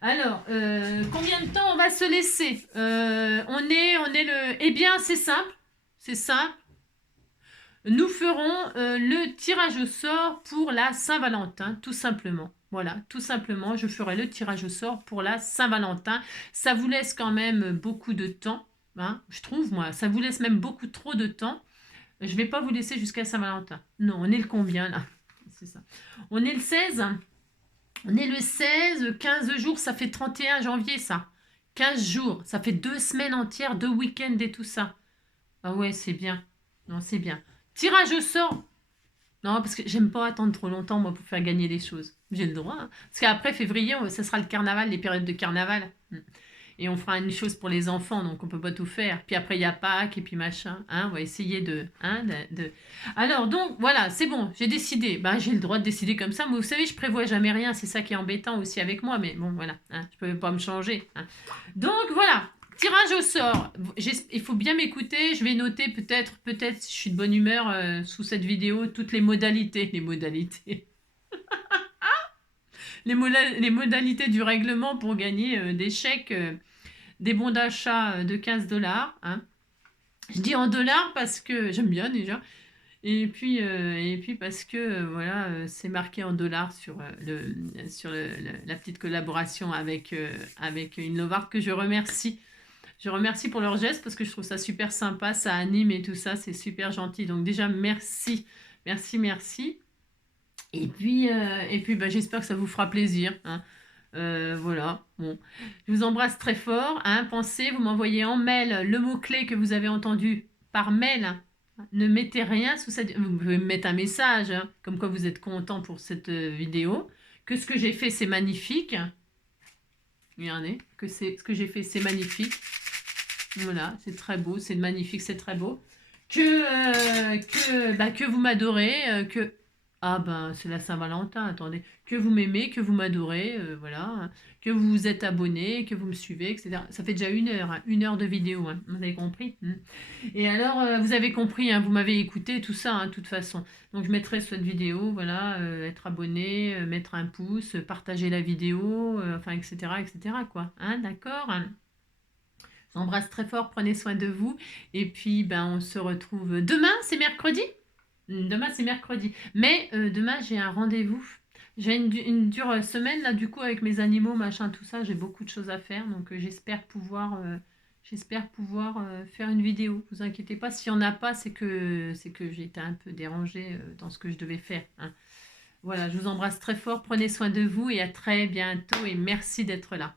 Alors, combien de temps on va se laisser? On est le... Eh bien, c'est simple. C'est simple. Nous ferons le tirage au sort pour la Saint-Valentin, tout simplement. Voilà, tout simplement, je ferai le tirage au sort pour la Saint-Valentin. Ça vous laisse quand même beaucoup de temps, hein, je trouve, moi. Ça vous laisse même beaucoup trop de temps. Je ne vais pas vous laisser jusqu'à Saint-Valentin. Non, on est le combien, là? C'est ça. On est le 16. On est le 16, 15 jours, ça fait 31 janvier, ça. 15 jours, ça fait 2 semaines entières, 2 week-ends et tout ça. Ah ouais, c'est bien. Non, c'est bien. Tirage au sort. Non, parce que j'aime pas attendre trop longtemps, moi, pour faire gagner les choses. J'ai le droit, hein. Parce qu'après février, ça sera le carnaval, les périodes de carnaval. Et on fera une chose pour les enfants, donc on peut pas tout faire. Puis après, il y a Pâques, et puis machin. Hein, on va essayer de... Alors, donc, voilà, c'est bon, j'ai décidé. Ben, j'ai le droit de décider comme ça. Mais vous savez, je prévois jamais rien. C'est ça qui est embêtant aussi avec moi. Mais bon, voilà, hein, je peux pas me changer. Hein. Donc, voilà. Tirage au sort. Il faut bien m'écouter. Je vais noter peut-être, si je suis de bonne humeur sous cette vidéo, toutes les modalités. Les modalités. Les modalités du règlement pour gagner des chèques, des bons d'achat de 15 $. Hein. Je dis en dollars parce que j'aime bien déjà. Et puis parce que voilà, c'est marqué en dollars sur la petite collaboration avec une Lovart que je remercie. Je remercie pour leur geste parce que je trouve ça super sympa, ça anime et tout ça, c'est super gentil. Donc déjà, merci, merci, merci. Et puis bah, j'espère que ça vous fera plaisir. Hein. Voilà, bon. Je vous embrasse très fort. Hein. Pensez, vous m'envoyez en mail le mot-clé que vous avez entendu par mail. Ne mettez rien sous cette... Vous pouvez me mettre un message, hein, comme quoi vous êtes content pour cette vidéo. Que ce que j'ai fait, c'est magnifique. Regardez, ce que j'ai fait, c'est magnifique. Voilà, c'est très beau, c'est magnifique, c'est très beau. Que vous m'adorez, que... Ah ben, c'est la Saint-Valentin, attendez. Que vous m'aimez, que vous m'adorez, voilà. Hein, que vous vous êtes abonné, que vous me suivez, etc. Ça fait déjà 1 heure, hein, 1 heure de vidéo, hein, vous avez compris. Et alors, vous avez compris, hein, vous m'avez écouté, tout ça, hein, de toute façon. Donc, je mettrai cette vidéo, voilà, être abonné, mettre un pouce, partager la vidéo, enfin, etc., etc., quoi. Hein, d'accord, hein. Je vous embrasse très fort, prenez soin de vous. Et puis, ben, on se retrouve demain, c'est mercredi? Demain, c'est mercredi. Mais demain, j'ai un rendez-vous. J'ai une dure semaine, là, du coup, avec mes animaux, machin, tout ça. J'ai beaucoup de choses à faire. Donc, j'espère pouvoir faire une vidéo. Vous inquiétez pas. S'il n'y en a pas, c'est que j'ai été un peu dérangée dans ce que je devais faire. Hein. Voilà, je vous embrasse très fort. Prenez soin de vous et à très bientôt. Et merci d'être là.